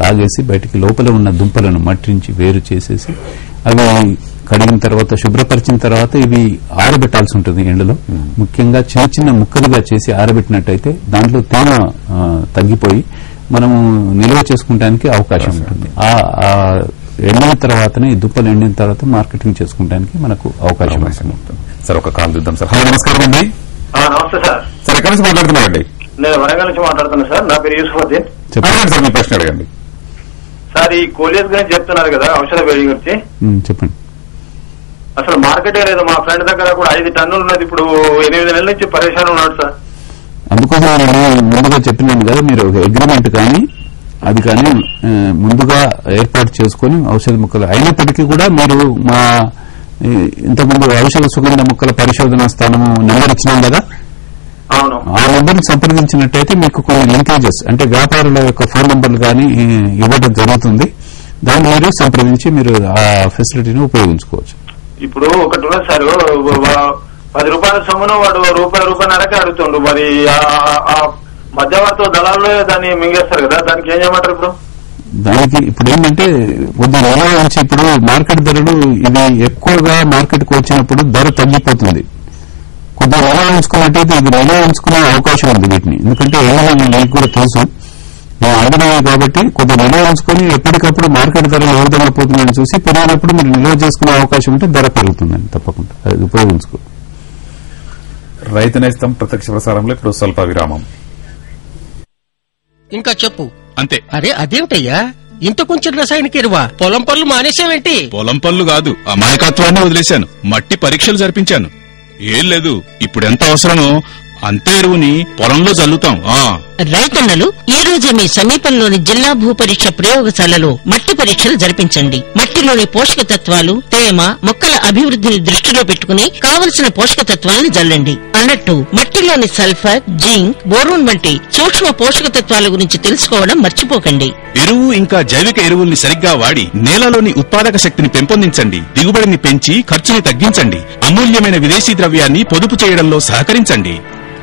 లాగేసి బయటికి లోపల ఉన్న దుంపలను మట్టించి వేరు చేసేసి అవి కడిగిన తర్వాత శుభ్రపరిచిన తర్వాత ఇవి ఆరబెట్టాల్సి ఉంటుంది ఎండలో. ముఖ్యంగా చిన్న చిన్న ముక్కలుగా చేసి ఆరబెట్టినట్టయితే దాంట్లో తేమ తగ్గిపోయి మనము నిల్వ చేసుకోవడానికి అవకాశం ఉంటుంది. ఆ ఎండిన తర్వాతనే ఈ దుంపలు ఎండిన తర్వాత మార్కెటింగ్ చేసుకోవడానికి మనకు అవకాశం ఉంటుంది. సార్ ఒక కాల్ చూద్దాం సార్. హలో, నమస్కారం అండి. నమస్తే సార్. సార్ ఎక్కడి నుంచి మాట్లాడుతున్నారండి? నేను వరంగల్ నుంచి మాట్లాడుతున్నా సార్. నా పేరు యూసుఫుద్దీన్. చెప్పండి సార్, మీ ప్రశ్న అడగండి. సార్, ఈ కోలియస్ గురించి చెప్తున్నారు కదా, ఔషధ వేడి గురించి. చెప్పండి. అసలు మార్కెటే లేదు. మా ఫ్రెండ్ దగ్గర కూడా 5 టన్నులు ఉన్నది. ఇప్పుడు 8 నెలల నుంచి పరేషాన్ ఉన్నాడు సార్. అందుకోసం నేను ముందుగా చెప్పినాను కదా, మీరు ఒక అగ్రిమెంట్ కానీ అది కానీ ముందుగా ఏర్పాటు చేసుకుని ఔషధ మొక్కలు అయినప్పటికీ కూడా మీరు మా ఇంతకుముందు ఔషధ సుగంధ మొక్కల పరిశోధనా స్థానము నెంబర్ ఇచ్చినాం కదా, అవును, ఆ నెంబర్ని సంప్రదించినట్టయితే మీకు కొన్ని లింకేజెస్ అంటే వ్యాపారుల యొక్క ఫోన్ నెంబర్లు కానీ ఇవ్వడం జరుగుతుంది. దాన్ని మీరు సంప్రదించి మీరు ఆ ఫెసిలిటీని ఉపయోగించుకోవచ్చు. ఇప్పుడు ఒకటి ఉన్నది సార్, 10 రూపాయల సొమ్మును వాడు రూపాయన్నరకే అడుగుతుండు. మరి ఆ మధ్యవర్తి దళాలు దాన్ని మింగేస్తారు కదా, దానికి ఏం చేయమంటారు? దానికి ఇప్పుడు ఏంటంటే కొద్ది నెల నుంచి ఇప్పుడు మార్కెట్ ధరలు ఇది ఎక్కువగా మార్కెట్కి వచ్చినప్పుడు ధర తగ్గిపోతుంది. కొద్దిగా నెల ఉంచుకున్నట్టయితే ఇది నెల ఉంచుకునే అవకాశం ఉంది వీటిని. ఎందుకంటే మీకు కూడా తెలుసు ఆడినవి కాబట్టి కొద్దిగా నిల్వ ఉంచుకొని ఎప్పటికప్పుడు మార్కెట్ ధరలు ఏ విధంగా పోతుందని చూసి పెరిగినప్పుడు మీరు నిల్వ చేసుకునే అవకాశం ఉంటే ధర పెరుగుతుందండి. తప్పకుండా అది ఉపయోగించుకో. రైతు నేస్తం ప్రత్యక్ష ప్రసారంలో ఇప్పుడు స్వల్ప విరామం. ఇంకా చెప్పు. అంతే. అరే అదేమిటయ్యా, ఇంత కొంచెం రసాయనిక ఎరువా? పొలం పనులు మానేసావేంటి? పొలం పనులు కాదు, అమాయకత్వాన్ని వదిలేశాను. మట్టి పరీక్షలు జరిపించాను. ఏం లేదు, ఇప్పుడెంత అవసరమో అంతే ఎరువుని పొలంలో చల్లుతాం. రైతన్నలు ఈ రోజే మీ సమీపంలోని జిల్లా భూపరీక్ష ప్రయోగశాలలో మట్టి పరీక్షలు జరిపించండి. మట్టిలోని పోషక తత్వాలు, తేమ, మొక్కల అభివృద్ధిని దృష్టిలో పెట్టుకుని కావలసిన పోషక తత్వాలను జల్లండి. అన్నట్టు మట్టిలోని సల్ఫర్, జింక్, బోరోన్ వంటి సూక్ష్మ పోషక తత్వాల గురించి తెలుసుకోవడం మర్చిపోకండి. ఎరువు ఇంకా జైవిక ఎరువుల్ని సరిగ్గా వాడి నేలలోని ఉత్పాదక శక్తిని పెంపొందించండి. దిగుబడిని పెంచి ఖర్చుని తగ్గించండి. అమూల్యమైన విదేశీ ద్రవ్యాన్ని పొదుపు చేయడంలో సహకరించండి.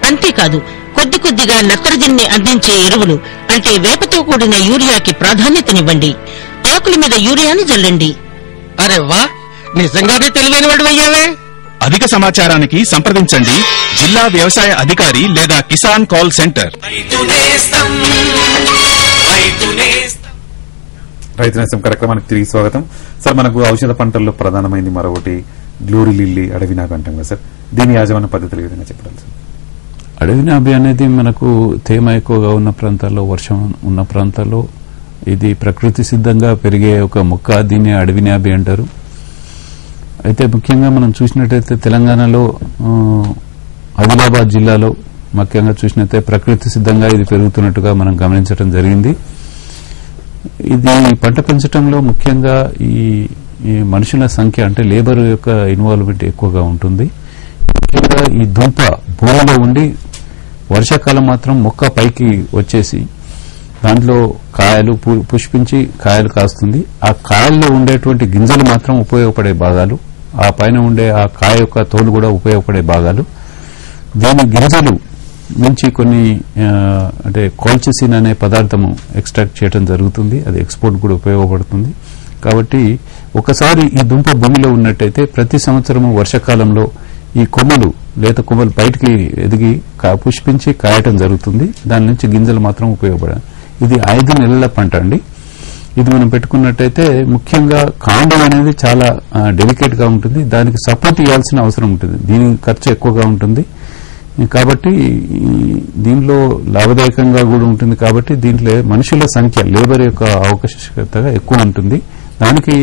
అంతేకాదు, కొద్ది కొద్దిగా నత్రజనిని అందించే ఎరువులు అంటే వేపతో కూడిన యూరియాకి ప్రాధాన్యతనివ్వండి. ఆకుల మీద యూరియాని జల్లండి. అరే వా, నిజంగానే తెలివైన వాడు అయ్యావే. అధిక సమాచారానికి సంప్రదించండి జిల్లా వ్యవసాయ అధికారి లేదా కిసాన్ కాల్ సెంటర్. రైతు నేస్తం కార్యక్రమానికి తిరిగి స్వాగతం. సార్, మనకు ఔషధ పంటల్లో ప్రధానమైంది మరొకటి గ్లోరీ లిల్లీ, అడవి నాగ అంటాం కదా సార్. దీని యాజమాన్య పద్ధతులు ఏ విధంగా చెప్పాలి సార్? అడవి నాభి అనేది మనకు తేమ ఎక్కువగా ఉన్న ప్రాంతాల్లో, వర్షం ఉన్న ప్రాంతాల్లో ఇది ప్రకృతి సిద్ధంగా పెరిగే ఒక మొక్క. దీన్ని అడవి నాభి అంటారు. అయితే ముఖ్యంగా మనం చూసినట్టయితే తెలంగాణలో ఆదిలాబాద్ జిల్లాలో ముఖ్యంగా చూసినట్లయితే ప్రకృతి సిద్ధంగా ఇది పెరుగుతున్నట్టుగా మనం గమనించడం జరిగింది. ఇది పంట పెంచడంలో ముఖ్యంగా ఈ మనుషుల సంఖ్య అంటే లేబర్ యొక్క ఇన్వాల్వ్మెంట్ ఎక్కువగా ఉంటుంది. ముఖ్యంగా ఈ దుంప భూమిలో ఉండి వర్షాకాలం మాత్రం మొక్క పైకి వచ్చేసి దాంట్లో కాయలు పుష్పించి కాయలు కాస్తుంది. ఆ కాయల్లో ఉండేటువంటి గింజలు మాత్రం ఉపయోగపడే భాగాలు, ఆ పైన ఉండే ఆ కాయ యొక్క తోలు కూడా ఉపయోగపడే భాగాలు. దీని గింజలు నుంచి కొన్ని అంటే కోల్చిసిన్ అనే పదార్థము ఎక్స్ట్రాక్ట్ చేయడం జరుగుతుంది. అది ఎక్స్పోర్ట్ కూడా ఉపయోగపడుతుంది. కాబట్టి ఒకసారి ఈ దుంప భూమిలో ఉన్నట్టయితే ప్రతి సంవత్సరము వర్షాకాలంలో ఈ కొమ్మలు, లేత కొమ్మలు బయటికి ఎదిగి పుష్పించి కాయటం జరుగుతుంది. దాని నుంచి గింజలు మాత్రం ఉపయోగపడాలి. ఇది 5 నెలల పంట అండి. ఇది మనం పెట్టుకున్నట్టయితే ముఖ్యంగా కాండం అనేది చాలా డెలికేట్ గా ఉంటుంది. దానికి సపోర్ట్ ఇవ్వాల్సిన అవసరం ఉంటుంది. దీని ఖర్చు ఎక్కువగా ఉంటుంది. కాబట్టి దీనిలో లాభదాయకంగా కూడా ఉంటుంది. కాబట్టి దీంట్లో మనుషుల సంఖ్య, లేబర్ యొక్క అవకాశంగా ఎక్కువ ఉంటుంది. దానికి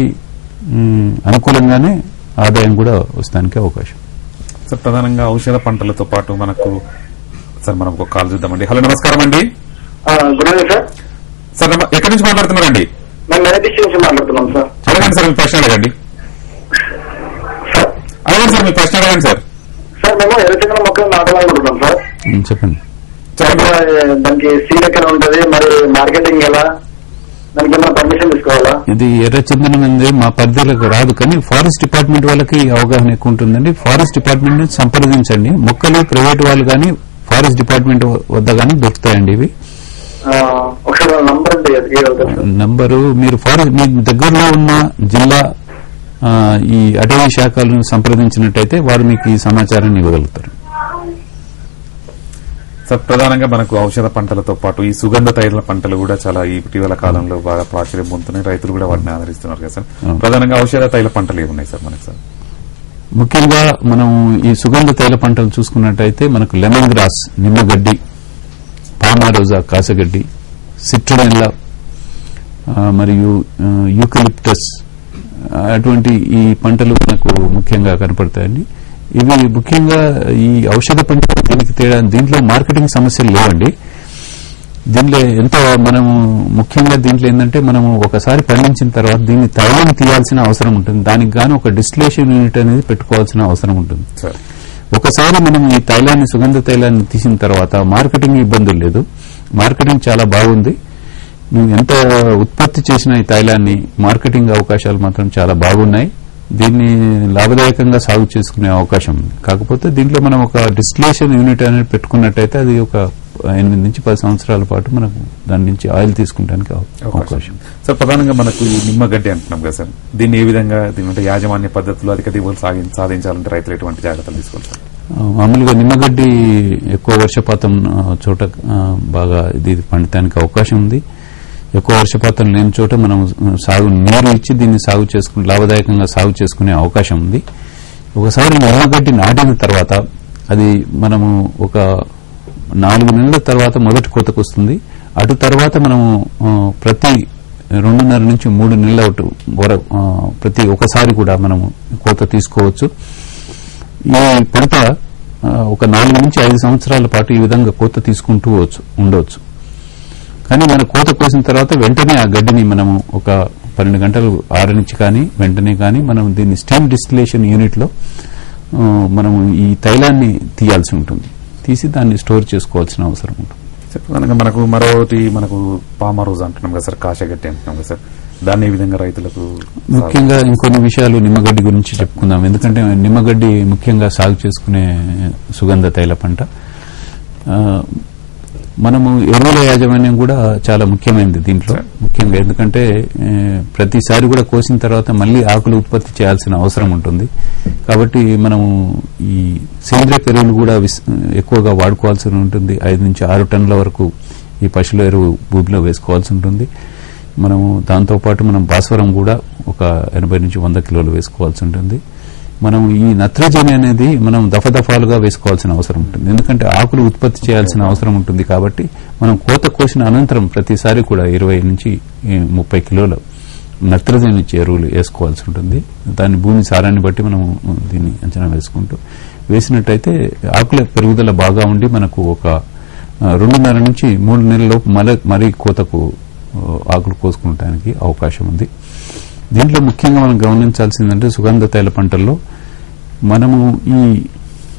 అనుకూలంగానే ఆదాయం కూడా వస్తానికి అవకాశం. సార్, ప్రధానంగా ఔషధ పంటలతో పాటు మనకు సార్ మనం ఒక కాల్ చూద్దామండి. హలో, నమస్కారం అండి. Good morning sir. సార్, ఎక్కడి నుంచి మాట్లాడుతున్నారండి? మేము మెదక్ నుంచి మాట్లాడుతున్నాం సార్. అడగండి సార్, మీ ప్రశ్న అడగండి. అడగండి సార్, మీ ప్రశ్న అడగండి సార్. సార్ మేము ఎర్రచందనం మొక్కలు నాటాలనుకుంటున్నాం సార్. చెప్పండి. దానికి సీడ్ ఎక్కడ ఉంటది, మరి మార్కెటింగ్ ఎలా, దానికి ఏమైనా పర్మిషన్ తీసుకోవాలా? ఇది ఎర్రచందనం అనేది మా పరిధిలోకి రాదు, కానీ ఫారెస్ట్ డిపార్ట్మెంట్ వాళ్ళకి అవగాహన ఎక్కువ ఉంటుందండి. ఫారెస్ట్ డిపార్ట్మెంట్ ని సంప్రదించండి. మొక్కలు ప్రైవేట్ వాళ్ళు కానీ ఫారెస్ట్ డిపార్ట్మెంట్ వద్ద కానీ దొరుకుతాయండి ఇవి. ఒకసారి నంబరు మీరు మీ దగ్గరలో ఉన్న జిల్లా ఈ అటవీ శాఖలను సంప్రదించినట్టయితే వారు మీకు ఈ సమాచారాన్ని ఇవ్వగలుగుతారు. సార్, ప్రధానంగా మనకు ఔషధ పంటలతో పాటు ఈ సుగంధ తైల పంటలు కూడా చాలా ఇటీవల కాలంలో బాగా ప్రాచుర్యం పొందుతున్నాయి. రైతులు కూడా వాటిని ఆదరిస్తున్నారు కదా సార్. ప్రధానంగా ఔషధ తైల పంటలు ఏమున్నాయి సార్ మనకు? సార్, ముఖ్యంగా మనం ఈ సుగంధ తైల పంటలు చూసుకున్నట్టయితే మనకు లెమన్ గ్రాస్, నిమ్మగడ్డి, పామారోజా కాసగడ్డి, సిట్రనెల్లా మరియు యూకలిప్టస్ అటువంటి ఈ పంటలు మనకు ముఖ్యంగా కనపడతాయండి. ఇవి ముఖ్యంగా ఈ ఔషధ పంటలు దీనికి తేడా, దీంట్లో మార్కెటింగ్ సమస్యలు లేవండి. దీంట్లో ఎంతో మనము ముఖ్యంగా దీంట్లో ఏంటంటే మనము ఒకసారి పండించిన తర్వాత దీన్ని తైలం తీయాల్సిన అవసరం ఉంటుంది. దానికి గాను ఒక డిస్టిలేషన్ యూనిట్ అనేది పెట్టుకోవాల్సిన అవసరం ఉంటుంది. ఒకసారి మనం ఈ తైలాన్ని, సుగంధ తైలాన్ని తీసిన తర్వాత మార్కెటింగ్ ఇబ్బందులు లేదు. మార్కెటింగ్ చాలా బాగుంది. నువ్వు ఎంత ఉత్పత్తి చేసిన ఈ తైలాన్ని మార్కెటింగ్ అవకాశాలు మాత్రం చాలా బాగున్నాయి. దీన్ని లాభదాయకంగా సాగు చేసుకునే అవకాశం ఉంది. కాకపోతే దీంట్లో మనం ఒక డిస్టిలేషన్ యూనిట్ అనేది పెట్టుకున్నట్టయితే అది ఒక 8 నుంచి 10 సంవత్సరాల పాటు మనకు దాని నుంచి ఆయిల్ తీసుకుంటానికి అవకాశం. సార్, ప్రధానంగా మనకు ఈ నిమ్మగడ్డి అంటున్నాం కదా సార్, దీన్ని ఏ విధంగా దీని యాజమాన్య పద్ధతులు అధిక దిగుబడులు సాధించాలంటే రైతులు ఎటువంటి జాగ్రత్తలు తీసుకోవాలి సార్? మామూలుగా నిమ్మగడ్డి ఎక్కువ వర్షపాతం చోట బాగా ఇది పండటానికి అవకాశం ఉంది. ఎక్కువ వర్షపాతం లేని చోట మనం నీరు ఇచ్చి దీన్ని లాభదాయకంగా సాగు చేసుకునే అవకాశం ఉంది. ఒకసారి నిమ్మగడ్డి నాటిన తర్వాత అది మనము ఒక 4 నెలల తర్వాత మొదటి కోతకు వస్తుంది. అటు తర్వాత మనము ప్రతి 2.5 నుంచి 3 నెలల ప్రతి ఒకసారి కూడా మనము కోత తీసుకోవచ్చు. ఈ పంట ఒక 4 నుంచి 5 సంవత్సరాల పాటు ఈ విధంగా కోత తీసుకుంటూ ఉండవచ్చు. కానీ మన కోత కోసిన తర్వాత వెంటనే ఆ గడ్డిని మనము ఒక 12 గంటలు ఆరనిచ్చి కానీ వెంటనే కానీ మనం దీన్ని స్టీమ్ డిస్టిలేషన్ యూనిట్ లో మనము ఈ తైలాన్ని తీయాల్సి ఉంటుంది. తీసి దాన్ని స్టోర్ చేసుకోవాల్సిన అవసరం ఉంటుంది. మనకు మరోటి మనకు పామారోజు అంటున్నాం కదా సార్, కాశగడ్డి అంటున్నాం కదా సార్, దాన్ని ఏ విధంగా రైతులకు? ముఖ్యంగా ఇంకొన్ని విషయాలు నిమ్మగడ్డి గురించి చెప్పుకుందాం. ఎందుకంటే నిమ్మగడ్డి ముఖ్యంగా సాగు చేసుకునే సుగంధ తైల పంట. మనము ఎరువుల యాజమాన్యం కూడా చాలా ముఖ్యమైనది దీంట్లో. ముఖ్యంగా ఎందుకంటే ప్రతిసారి కూడా కోసిన తర్వాత మళ్లీ ఆకులు ఉత్పత్తి చేయాల్సిన అవసరం ఉంటుంది. కాబట్టి మనము ఈ సేంద్రియ ఎరువులు కూడా ఎక్కువగా వాడుకోవాల్సి ఉంటుంది. 5 నుంచి 6 టన్నుల వరకు ఈ పశువుల ఎరువు భూమిలో వేసుకోవాల్సి ఉంటుంది. మనము దాంతోపాటు మనం భాస్వరం కూడా ఒక 80 నుంచి 100 కిలోలు వేసుకోవాల్సి ఉంటుంది. మనం ఈ నత్రజని అనేది మనం దఫాలుగా వేసుకోవాల్సిన అవసరం ఉంటుంది. ఎందుకంటే ఆకులు ఉత్పత్తి చేయాల్సిన అవసరం ఉంటుంది. కాబట్టి మనం కోత కోసిన అనంతరం ప్రతిసారి కూడా 20 నుంచి 30 కిలోల నత్రజని ఎరువులు వేసుకోవాల్సి ఉంటుంది. దాని భూమి సారాన్ని బట్టి మనం దీన్ని అంచనా వేసినట్టయితే ఆకుల పెరుగుదల బాగా ఉండి మనకు ఒక 2.5 నుంచి 3 నెలలలోపు మరీ కోతకు ఆకులు కోసుకుంటానికి అవకాశం ఉంది. దీంట్లో ముఖ్యంగా మనం గమనించాల్సిందంటే సుగంధ తైల పంటల్లో మనము ఈ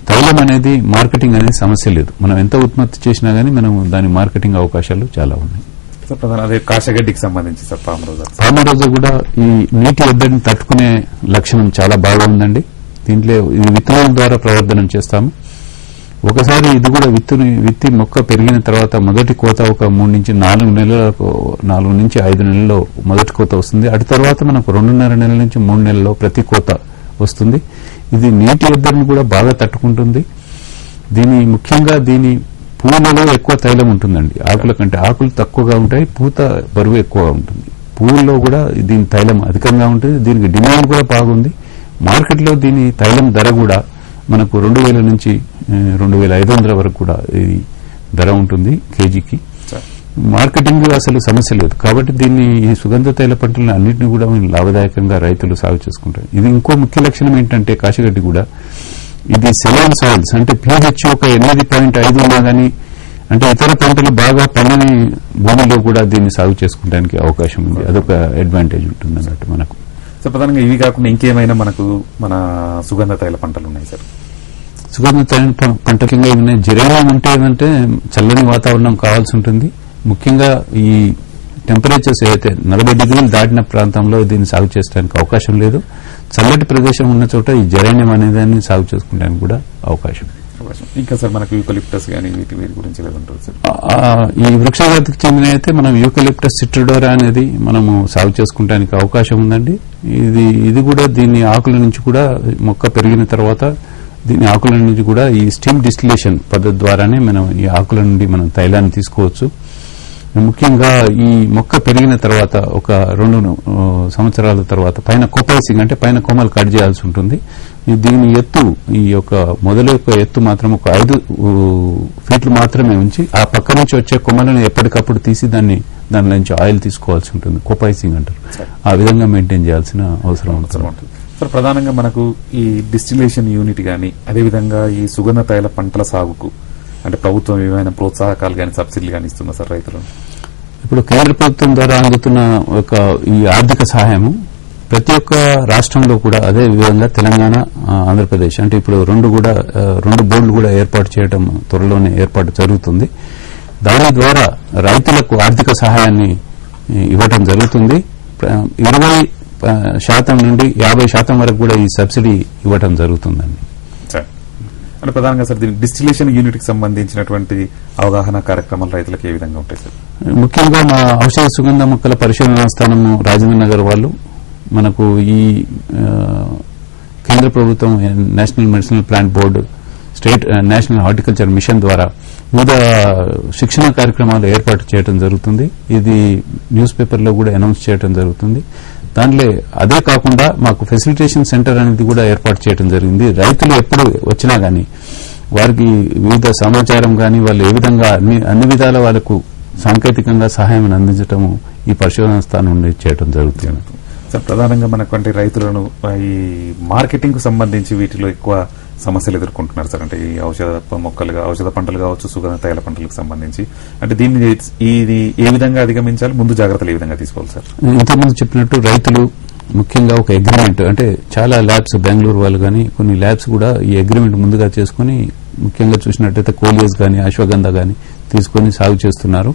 తైలం అనేది మార్కెటింగ్ అనేది సమస్య లేదు. మనం ఎంత ఉత్పత్తి చేసినా గానీ మనం దాని మార్కెటింగ్ అవకాశాలు చాలా ఉన్నాయి. అదే కాశగడ్డికి సంబంధించి సార్ పామరోజా కూడా ఈ నీటి ఎద్దడిని తట్టుకునే లక్షణం చాలా బాగా ఉందండి. దీంట్లో ఇది విత్తనాల ద్వారా ప్రవర్ధనం చేస్తాము. ఒకసారి ఇది కూడా విత్తి మొక్క పెరిగిన తర్వాత మొదటి కోత ఒక 3 నుంచి 4 నెలలకు 4 నుంచి 5 నెలల్లో మొదటి కోత వస్తుంది. అటు తర్వాత మనకు 2.5 నెలల నుంచి 3 నెలల్లో ప్రతి కోత వస్తుంది. ఇది నీటి ఎద్దడిని కూడా బాగా తట్టుకుంటుంది. ముఖ్యంగా దీని పూలలో ఎక్కువ తైలం ఉంటుందండి. ఆకుల కంటే ఆకులు తక్కువగా ఉంటాయి, పూత బరువు ఎక్కువగా ఉంటుంది. పువ్వుల్లో కూడా దీని తైలం అధికంగా ఉంటుంది. దీనికి డిమాండ్ కూడా బాగుంది. మార్కెట్లో దీని తైలం ధర కూడా మనకు 2000 నుంచి 2500 వరకు కూడా ఇది ధర ఉంటుంది కేజీకి. మార్కెటింగ్ అసలు సమస్య లేదు. కాబట్టి దీన్ని ఈ సుగంధ తైల పంటలను అన్నింటినీ కూడా లాభదాయకంగా రైతులు సాగు చేసుకుంటారు. ఇది ఇంకో ముఖ్య లక్షణం ఏంటంటే కాశగడ్డి కూడా ఇది సెలాన్ సాయిల్స్ అంటే pH ఒక 8.5 ఉన్నా గానీ అంటే ఇతర పంటలు బాగా పండని భూమిలో కూడా దీన్ని సాగు చేసుకోవడానికి అవకాశం ఉంది. అదొక అడ్వాంటేజ్ ఉంటుంది అన్నట్టు మనకు. సో ప్రధానంగా ఇవి కాకుండా ఇంకేమైనా మనకు మన సుగంధ తైల పంటలు ఉన్నాయి సార్? సుగంధ తైల పంటలు ఏమైనా జిరేనియం అంటే ఏంటంటే చల్లని వాతావరణం కావాల్సి ఉంటుంది. ముఖ్యంగా ఈ టెంపరేచర్స్ అయితే 40 డిగ్రీలు దాటిన ప్రాంతంలో దీన్ని సాగు చేసుకోవడానికి అవకాశం లేదు. చల్లటి ప్రదేశం ఉన్న చోట ఈ జరేనియం అనేదాన్ని సాగు చేసుకోవడానికి కూడా అవకాశం. ఇంకా సార్ మనకు యూకలిప్టస్ కానీ వీటి గురించి లేదంటారు సార్? ఈ వృక్ష జాతికి చెందిన అయితే మనం యూకలిప్టస్ సిట్రిడోరా అనేది మనము సాగు చేసుకోవడానికి అవకాశం ఉందండి. ఇది కూడా దీని ఆకుల నుంచి కూడా మొక్క పెరిగిన తర్వాత దీని ఆకుల నుంచి కూడా ఈ స్టీమ్ డిస్టిలేషన్ పద్ధతి ద్వారానే మనం ఈ ఆకుల నుండి మనం తైలాన్ని తీసుకోవచ్చు. ముఖ్యంగా ఈ మొక్క పెరిగిన తర్వాత ఒక 2 సంవత్సరాల తర్వాత పైన కోపైసింగ్ అంటే పైన కొమ్మలు కట్ చేయాల్సి ఉంటుంది. దీని ఎత్తు ఈ యొక్క మొదల యొక్క ఎత్తు మాత్రం ఒక 5 ఫీట్లు మాత్రమే ఉంచి ఆ పక్క నుంచి వచ్చే కొమ్మలను ఎప్పటికప్పుడు తీసి దాని నుంచి ఆయిల్ తీసుకోవాల్సి ఉంటుంది. కోపైసింగ్ అంటారు. ఆ విధంగా మెయింటైన్ చేయాల్సిన అవసరం ఉంటుంది. సార్ ప్రధానంగా మనకు ఈ డిస్టిలేషన్ యూనిట్ గానీ అదేవిధంగా ఈ సుగంధ తైల పంటల సాగుకు అంటే ప్రభుత్వం ఏమైనా ప్రోత్సాహకాలు కానీ సబ్సిడీలు కానీ ఇస్తుందా సార్ రైతులు? ఇప్పుడు కేంద్ర ప్రభుత్వం ద్వారా అందుతున్న ఒక ఈ ఆర్థిక సహాయము ప్రతి ఒక్క రాష్ట్రంలో కూడా అదే విధంగా తెలంగాణ, ఆంధ్రప్రదేశ్ అంటే ఇప్పుడు 2 బోర్డులు కూడా ఏర్పాటు చేయడం త్వరలోనే ఏర్పాటు జరుగుతుంది. దాని ద్వారా రైతులకు ఆర్థిక సహాయాన్ని ఇవ్వటం జరుగుతుంది. 20% నుండి 50% వరకు కూడా ఈ సబ్సిడీ ఇవ్వటం జరుగుతుందండి. అంటే ప్రధానంగా సార్ దీని డిస్టిలేషన్ యూనిట్ కి సంబంధించినటువంటి అవగాహన కార్యక్రమాలు రైతులకు ఏ విధంగా ఉంటాయి సార్? ముఖ్యంగా మా ఔషధ సుగంధ మొక్కల పరిశోధనా స్థానము రాజేంద్ర నగర్ వాళ్ళు మనకు ఈ కేంద్ర ప్రభుత్వం national medicinal plant board, state national horticulture machine ద్వారా వివిధ శిక్షణ కార్యక్రమాలు ఏర్పాటు చేయడం జరుగుతుంది. ఇది న్యూస్ పేపర్లో కూడా అనౌన్స్ చేయడం జరుగుతుంది. దాంట్లో అదే కాకుండా మాకు ఫెసిలిటేషన్ సెంటర్ అనేది కూడా ఏర్పాటు చేయడం జరిగింది. రైతులు ఎప్పుడు వచ్చినా గానీ వారికి వివిధ సమాచారం గానీ వాళ్ళు ఏ విధంగా అన్ని విధాల వాళ్ళకు సాంకేతికంగా సహాయం అందించడము ఈ పరిశోధన స్థానం నుండి చేయడం జరుగుతుంది. సార్ ప్రధానంగా మనకు అంటే రైతులను ఈ మార్కెటింగ్ కు సంబంధించి వీటిలో ఎక్కువ సమస్యలు ఎదుర్కొంటున్నారు సార్. అంటే ఈ ఔషధ పంటలు కావచ్చు, సుగంధ తైల పంటలకు సంబంధించి అంటే దీన్ని ఇది ఏ విధంగా అధిగమించాలి, ముందు జాగ్రత్తలు ఏ విధంగా తీసుకోవాలి సార్? ఇంతకుముందు చెప్పినట్టు రైతులు ముఖ్యంగా ఒక అగ్రిమెంట్ అంటే చాలా ల్యాబ్స్ బెంగళూరు వాళ్ళు కానీ కొన్ని ల్యాబ్స్ కూడా ఈ అగ్రిమెంట్ ముందుగా చేసుకుని ముఖ్యంగా చూసినట్టయితే కోలియస్ గానీ అశ్వగంధ గానీ తీసుకుని సాగు చేస్తున్నారు.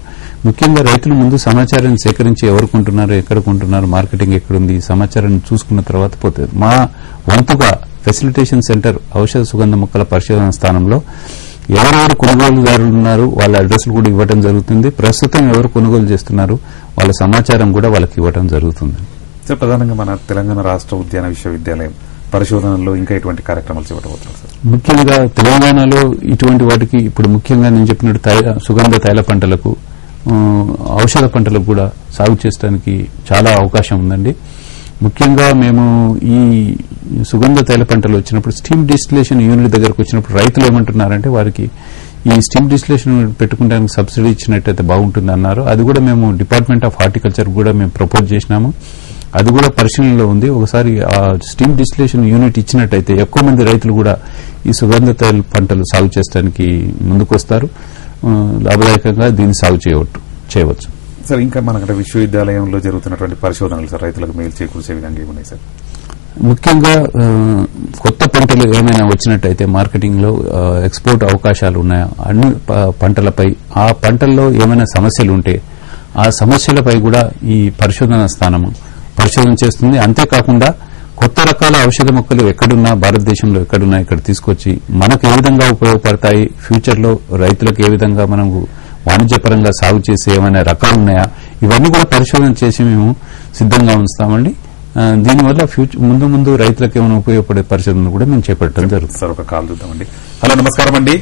ముఖ్యంగా రైతులు ముందు సమాచారాన్ని సేకరించి ఎవరు కొంటున్నారు, ఎక్కడ కొంటున్నారు, మార్కెటింగ్ ఎక్కడుంది ఈ సమాచారాన్ని చూసుకున్న తర్వాత పోతుంది. మా వంతుగా ఫెసిలిటేషన్ సెంటర్ ఔషధ సుగంధ మొక్కల పరిశోధన స్థానంలో ఎవరెవరు కొనుగోలుదారులు ఉన్నారు వాళ్ళ అడ్రస్లు కూడా ఇవ్వడం జరుగుతుంది. ప్రస్తుతం ఎవరు కొనుగోలు చేస్తున్నారు వాళ్ళ సమాచారం కూడా వాళ్ళకి ఇవ్వడం జరుగుతుంది. సార్ ప్రధానంగా మన తెలంగాణ రాష్ట్ర ఉద్యాన విశ్వవిద్యాలయం పరిశోధనలో ఇంకా ఎటువంటి కార్యక్రమాలు చేపట్టబోతున్నారు సార్? ముఖ్యంగా తెలంగాణలో ఇటువంటి వాటికి ఇప్పుడు ముఖ్యంగా నేను చెప్పినట్టు సుగంధ తైల పంటలకు, ఔషధ పంటలకు కూడా సాగు చేయడానికి చాలా అవకాశం ఉందండి. ముఖ్యంగా మేము ఈ సుగంధ తైల పంటలు వచ్చినప్పుడు స్టీమ్ డిస్టిలేషన్ యూనిట్ దగ్గరకు వచ్చినప్పుడు రైతులు ఏమంటున్నారంటే వారికి ఈ స్టీమ్ డిస్టిలేషన్ పెట్టుకోవడానికి సబ్సిడీ ఇచ్చినట్టయితే బాగుంటుంది అన్నారు. అది కూడా మేము డిపార్ట్మెంట్ ఆఫ్ హార్టికల్చర్ కూడా మేము ప్రపోజ్ చేసినాము. అది కూడా పరిశీలనలో ఉంది. ఒకసారి ఆ స్టీమ్ డిస్టిలేషన్ యూనిట్ ఇచ్చినట్టయితే ఎక్కువ మంది రైతులు కూడా ఈ సుగంధ తైల పంటలు సాగు చేయడానికి ముందుకొస్తారు. లాభదాయకంగా దీన్ని సాగు చేయవచ్చు. సార్ ఇంకా మనకంటే విశ్వవిద్యాలయంలో జరుగుతున్నటువంటి పరిశోధనలు సార్ రైతులకు మేలు చేకూర్చే విధంగా ఏమున్నాయి సార్? ముఖ్యంగా కొత్త పంటలు ఏమైనా వచ్చినట్టయితే మార్కెటింగ్ లో ఎక్స్పోర్ట్ అవకాశాలు ఉన్నాయా, అన్ని పంటలపై ఆ పంటల్లో ఏమైనా సమస్యలు ఉంటే ఆ సమస్యలపై కూడా ఈ పరిశోధన స్థానము పరిశోధన చేస్తుంది. అంతేకాకుండా కొత్త రకాల ఔషధ మొక్కలు ఎక్కడున్నా భారతదేశంలో ఎక్కడున్నా ఇక్కడ తీసుకొచ్చి మనకు ఏ విధంగా ఉపయోగపడతాయి, ఫ్యూచర్ లో రైతులకు ఏ విధంగా మనకు వాణిజ్యపరంగా సాగు చేసే ఏమైనా రకాలు ఉన్నాయా ఇవన్నీ కూడా పరిశోధన చేసి మేము సిద్దంగా ఉంచుతామండి. దీనివల్ల ముందు ముందు రైతులకు ఏమైనా ఉపయోగపడే పరిశోధనలు కూడా మేము చేపట్టడం జరుగుతుంది. సార్ ఒక కాల్ చూద్దామండి. హలో నమస్కారం అండి.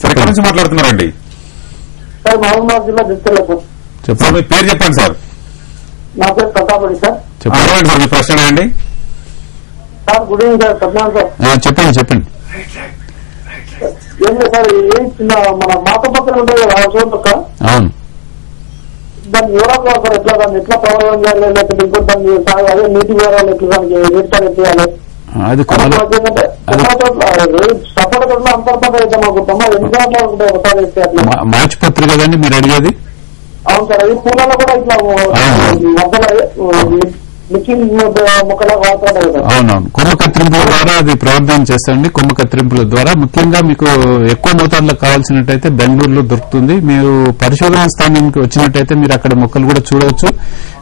సార్ ఎక్కడి నుంచి మాట్లాడుతున్నారండి? సార్ మహబూబాబాద్ జిల్లా దిత్తలకు. సార్ మీ పేరు చెప్పండి సార్. నా పేరు ప్రతాప్ రెడ్డి సార్. చెప్పండి సార్ మీ ప్రశ్న అండి. Sir good evening sir. Satyanarayana sir. చెప్పండి. ఏం లేదు సార్, ఏ చిన్న మన మాత పక్కన ఉంటాయి కదా ఔషధం పక్క, అవును, దాన్ని వివరాలు సార్ ఎట్లా దాన్ని ఎట్లా ప్రవర్తన చేయాలి, లేకపోతే ఇంకో దాన్ని అదే నీటి వివరాలు ఎట్లా దానికి నీటి సార్ ఎట్లా చేయాలి అది మార్చి పత్రిక కదండి మీరు అడిగేది? అవును సార్, ఈ పూలలో కూడా ఇట్లా అవునవును, కొమ్మ కత్తిరింపుల ద్వారా అది ప్రవర్తన చేస్తాండి. కొమ్మ కత్తిరింపుల ద్వారా ముఖ్యంగా మీకు ఎక్కువ మోతాదులో కావాల్సినట్టయితే బెంగళూరులో దొరుకుతుంది. మీరు పరిశోధనా స్థానానికి వచ్చినట్టయితే మీరు అక్కడ మొక్కలు కూడా చూడవచ్చు.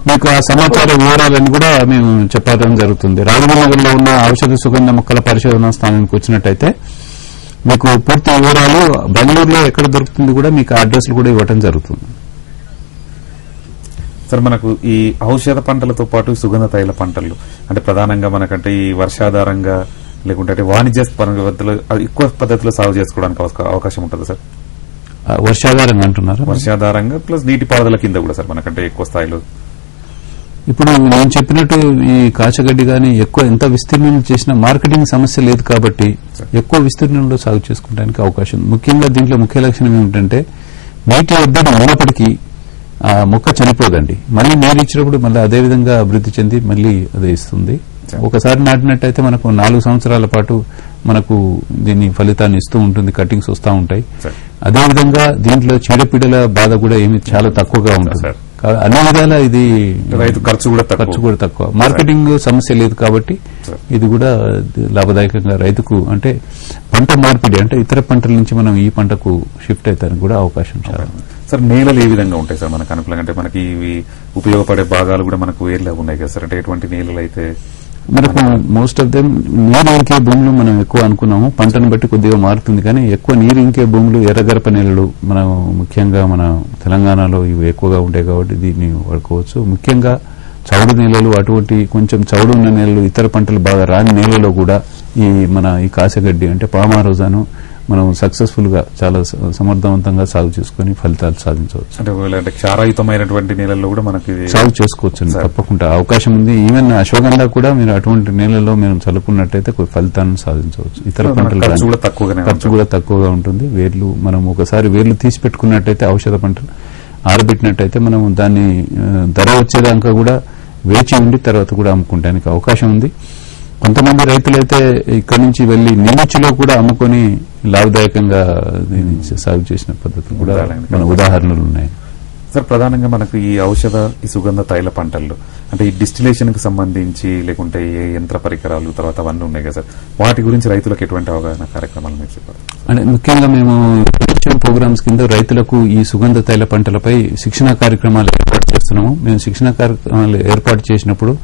మీకు ఆ సమాచార వివరాలను కూడా మేము చెప్పడం జరుగుతుంది. రాజమండ్రిలో ఉన్న ఔషధ సుగంధ మొక్కల పరిశోధనా స్థానానికి వచ్చినట్టయితే మీకు పూర్తి వివరాలు బెంగళూరులో ఎక్కడ దొరుకుతుంది కూడా మీకు అడ్రస్లు కూడా ఇవ్వడం జరుగుతుంది. సార్, మనకు ఈ ఔషధ పంటలతో పాటు సుగంధ తైల పంటలు అంటే ప్రధానంగా మనకంటే ఈ వర్షాధారంగా లేకుంటే వాణిజ్య పద్ధతిలో ఎక్కువ పద్ధతిలో సాగు చేసుకోవడానికి అవకాశం ఉంటుంది సార్? వర్షాధారంగా అంటున్నారు? వర్షాధారంగా ప్లస్ నీటిపారుదల కింద కూడా సార్ మనకంటే ఎక్కువ స్థాయిలో. ఇప్పుడు నేను చెప్పినట్టు ఈ కాచగడ్డి గానీ ఎక్కువ ఎంత విస్తీర్ణం చేసినా మార్కెటింగ్ సమస్య లేదు కాబట్టి ఎక్కువ విస్తీర్ణంలో సాగు చేసుకోవడానికి అవకాశం. ముఖ్యంగా దీంట్లో ముఖ్య లక్షణం ఏమిటంటే నీటి ఎద్దడి ఉన్నప్పటికీ ఆ మొక్క చనిపోదండి. మళ్ళీ నీరు ఇచ్చినప్పుడు మళ్ళీ అదే విధంగా అభివృద్ధి చెంది మళ్ళీ అదే ఇస్తుంది. ఒకసారి నాటినట్టయితే మనకు 4 సంవత్సరాల పాటు మనకు దీని ఫలితాన్ని ఇస్తూ ఉంటుంది, కటింగ్స్ వస్తూ ఉంటాయి. అదేవిధంగా దీంట్లో చీడపీడల బాధ కూడా ఏమి చాలా తక్కువగా ఉంటుంది. అన్ని విధాల ఇది రైతు ఖర్చు కూడా తక్కువ, మార్కెటింగ్ సమస్య లేదు కాబట్టి ఇది కూడా లాభదాయకంగా రైతుకు అంటే పంట మార్పిడి అంటే ఇతర పంటల నుంచి మనం ఈ పంటకు షిఫ్ట్ అవుతానికి కూడా అవకాశం చాలా. సార్, నేలలు ఏ విధంగా ఉంటాయి సార్ మనకు అనుకూలంగా? అంటే మనకి ఇవి ఉపయోగపడే భాగాలు కూడా మనకు వేర్లే ఉన్నాయి కదా సార్, అంటే ఎటువంటి నేలలు అయితే మనకు మోస్ట్ ఆఫ్ దెమ్ నీరు ఇంకే భూములు మనం ఎక్కువ అనుకున్నాము. పంటను బట్టి కొద్దిగా మారుతుంది కానీ ఎక్కువ నీరు ఇంకే భూములు ఎర్రగరప నేలలు మనం ముఖ్యంగా మన తెలంగాణలో ఇవి ఎక్కువగా ఉంటాయి కాబట్టి దీన్ని వాడుకోవచ్చు. ముఖ్యంగా చౌడు నేలలు అటువంటి కొంచెం చౌడు ఉన్న నేలలు ఇతర పంటలు బాగా రాని నేలలో కూడా ఈ కాసగడ్డి అంటే పామారోజాను మనం సక్సెస్ఫుల్ గా చాలా సమర్థవంతంగా సాగు చేసుకుని ఫలితాలు సాధించవచ్చు. అంటే క్షారయుతమైనటువంటి నేలల్లో కూడా మనకి సాగు చేసుకోవచ్చు తప్పకుండా అవకాశం ఉంది. ఈవెన్ అశ్వగంధ కూడా మీరు అటువంటి నేలల్లో మేము చల్లుకున్నట్టయితే ఫలితాలను సాధించవచ్చు. ఇతర పంటలు ఖర్చు కూడా తక్కువగా ఉంటుంది. వేర్లు మనం ఒకసారి వేర్లు తీసి పెట్టుకున్నట్టయితే ఔషధ పంటలు ఆరబెట్టినట్టయితే మనం దాన్ని ధర వచ్చేదాకా కూడా వేచి ఉండి తర్వాత కూడా అమ్ముకోవడానికి అవకాశం ఉంది. కొంతమంది రైతులైతే ఇక్కడి నుంచి వెళ్లి నిమిచిలో కూడా అమ్ముకొని లాభదాయకంగా సాగు చేసిన పద్ధతులు కూడా మన ఉదాహరణలు ఉన్నాయి. సార్, ప్రధానంగా మనకు ఈ ఔషధ ఈ సుగంధ తైల పంటల్లో అంటే ఈ డిస్టిలేషన్ కి సంబంధించి లేకుంటే ఏ యంత్ర పరికరాలు తర్వాత అవన్నీ ఉన్నాయి కదా సార్, వాటి గురించి రైతులకు ఎటువంటి అవగాహన కార్యక్రమాలు మీరు చెప్పారు? అంటే ముఖ్యంగా మేము ప్రోగ్రామ్స్ కింద రైతులకు ఈ సుగంధ తైల పంటలపై శిక్షణ కార్యక్రమాలు ఏర్పాటు చేస్తున్నాము. మేము శిక్షణ కార్యక్రమాలు ఏర్పాటు చేసినప్పుడు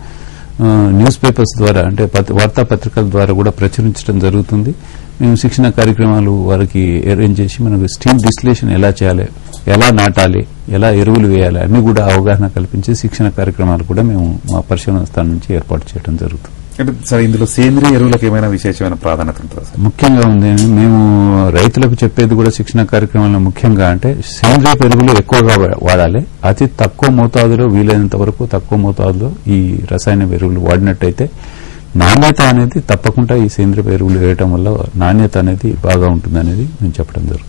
న్యూస్ పేపర్స్ ద్వారా అంటే వార్తాపత్రికల ద్వారా కూడా ప్రచురించడం జరుగుతుంది. మేము శిక్షణ కార్యక్రమాలు వారికి అరేంజ్ చేసి మనకు స్టీమ్ డిస్టిలేషన్ ఎలా చేయాలి, ఎలా నాటాలి, ఎలా ఎరువులు వేయాలి అన్ని కూడా అవగాహన కల్పించి శిక్షణ కార్యక్రమాలు కూడా మేము మా పరిశోధన స్థానం నుంచి ఏర్పాటు చేయడం జరుగుతుంది. అంటే సార్, ఇందులో సేంద్రియ ఎరువులకు ఏమైనా విశేషమైన ప్రాధాన్యత ఉంటుందా సార్? ముఖ్యంగా ఉంది. మేము రైతులకు చెప్పేది కూడా శిక్షణ కార్యక్రమాల్లో ముఖ్యంగా అంటే సేంద్రియ ఎరువులు ఎక్కువగా వాడాలి. అతి తక్కువ మోతాదులో వీలైనంత వరకు తక్కువ మోతాదులో ఈ రసాయన ఎరువులు వాడినట్టయితే నాణ్యత అనేది తప్పకుండా ఈ సేంద్రియ ఎరువులు వేయడం వల్ల నాణ్యత అనేది బాగా ఉంటుంది అనేది మేము చెప్పడం జరుగుతుంది.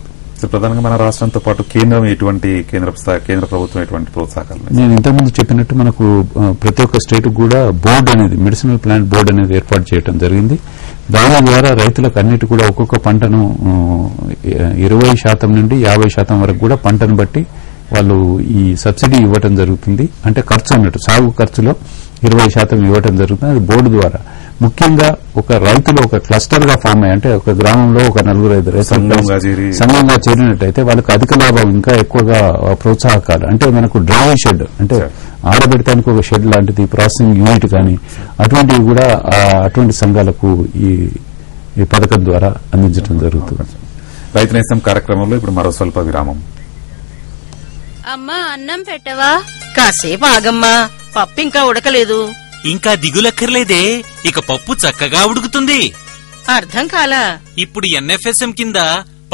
ప్రధానంగా మన రాష్ట్రంతో పాటు కేంద్రం ఎటువంటి కేంద్ర ప్రభుత్వం ఎటువంటి ప్రోత్సాహాలు? నేను ఇంతకుముందు చెప్పినట్టు మనకు ప్రతి ఒక్క స్టేట్ కూడా బోర్డు అనేది మెడిసినల్ ప్లాంట్ బోర్డు అనేది ఏర్పాటు చేయడం జరిగింది. దాని ద్వారా రైతులకు అన్నిటి కూడా ఒక్కొక్క పంటను 20% నుండి 50% వరకు కూడా పంటను బట్టి వాళ్ళు ఈ సబ్సిడీ ఇవ్వడం జరుగుతుంది. అంటే ఖర్చు అన్నట్టు సాగు ఖర్చులో 20% ఇవ్వడం జరుగుతుంది. అది బోర్డు ద్వారా ముఖ్యంగా ఒక రైతులు ఒక క్లస్టర్ గా ఫామ్ అయ్యి అంటే ఒక గ్రామంలో ఒక 4-5 రైతులు సంఘంగా చేరినట్టయితే వాళ్ళకి అధిక లాభం ఇంకా ఎక్కువగా ప్రోత్సాహకాలు అంటే మనకు డ్రై షెడ్ అంటే ఆరబెడటానికి ఒక షెడ్ లాంటిది ప్రాసెసింగ్ యూనిట్ కానీ అటువంటివి కూడా అటువంటి సంఘాలకు ఈ పథకం ద్వారా అందించడం జరుగుతుంది. రైతు నేస్తం కార్యక్రమంలో ఇప్పుడు మరో స్వల్ప విరామం. అమ్మా అన్నం పెట్టవా? కాసేపు ఆగమ్మా, పప్పు ఇంకా ఉడకలేదు. ఇంకా దిగులక్కర్లేదే, ఇక పప్పు చక్కగా ఉడుకుతుంది. అర్థం కాలా? ఇప్పుడు ఎన్ఎఫ్ఎస్ఎం కింద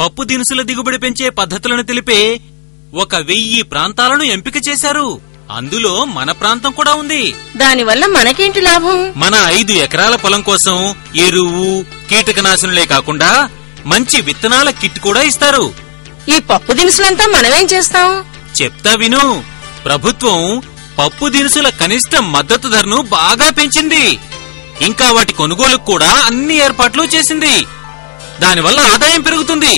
పప్పు దినుసుల దిగుబడి పెంచే పద్ధతులను తెలిపే 1000 ప్రాంతాలను ఎంపిక చేశారు. అందులో మన ప్రాంతం కూడా ఉంది. దానివల్ల మనకేంటి లాభం? మన 5 ఎకరాల పొలం కోసం ఎరువు, కీటకనాశనులే కాకుండా మంచి విత్తనాల కిట్ కూడా ఇస్తారు. ఈ పప్పు దినుసులంతా మనమేం చేస్తాం? చెప్తా విను. ప్రభుత్వం పప్పు దినుసుల కనిష్ట మద్దతు ధరను బాగా పెంచింది. ఇంకా వాటి కొనుగోలుకు కూడా అన్ని ఏర్పాట్లు చేసింది. దానివల్ల ఆదాయం పెరుగుతుంది.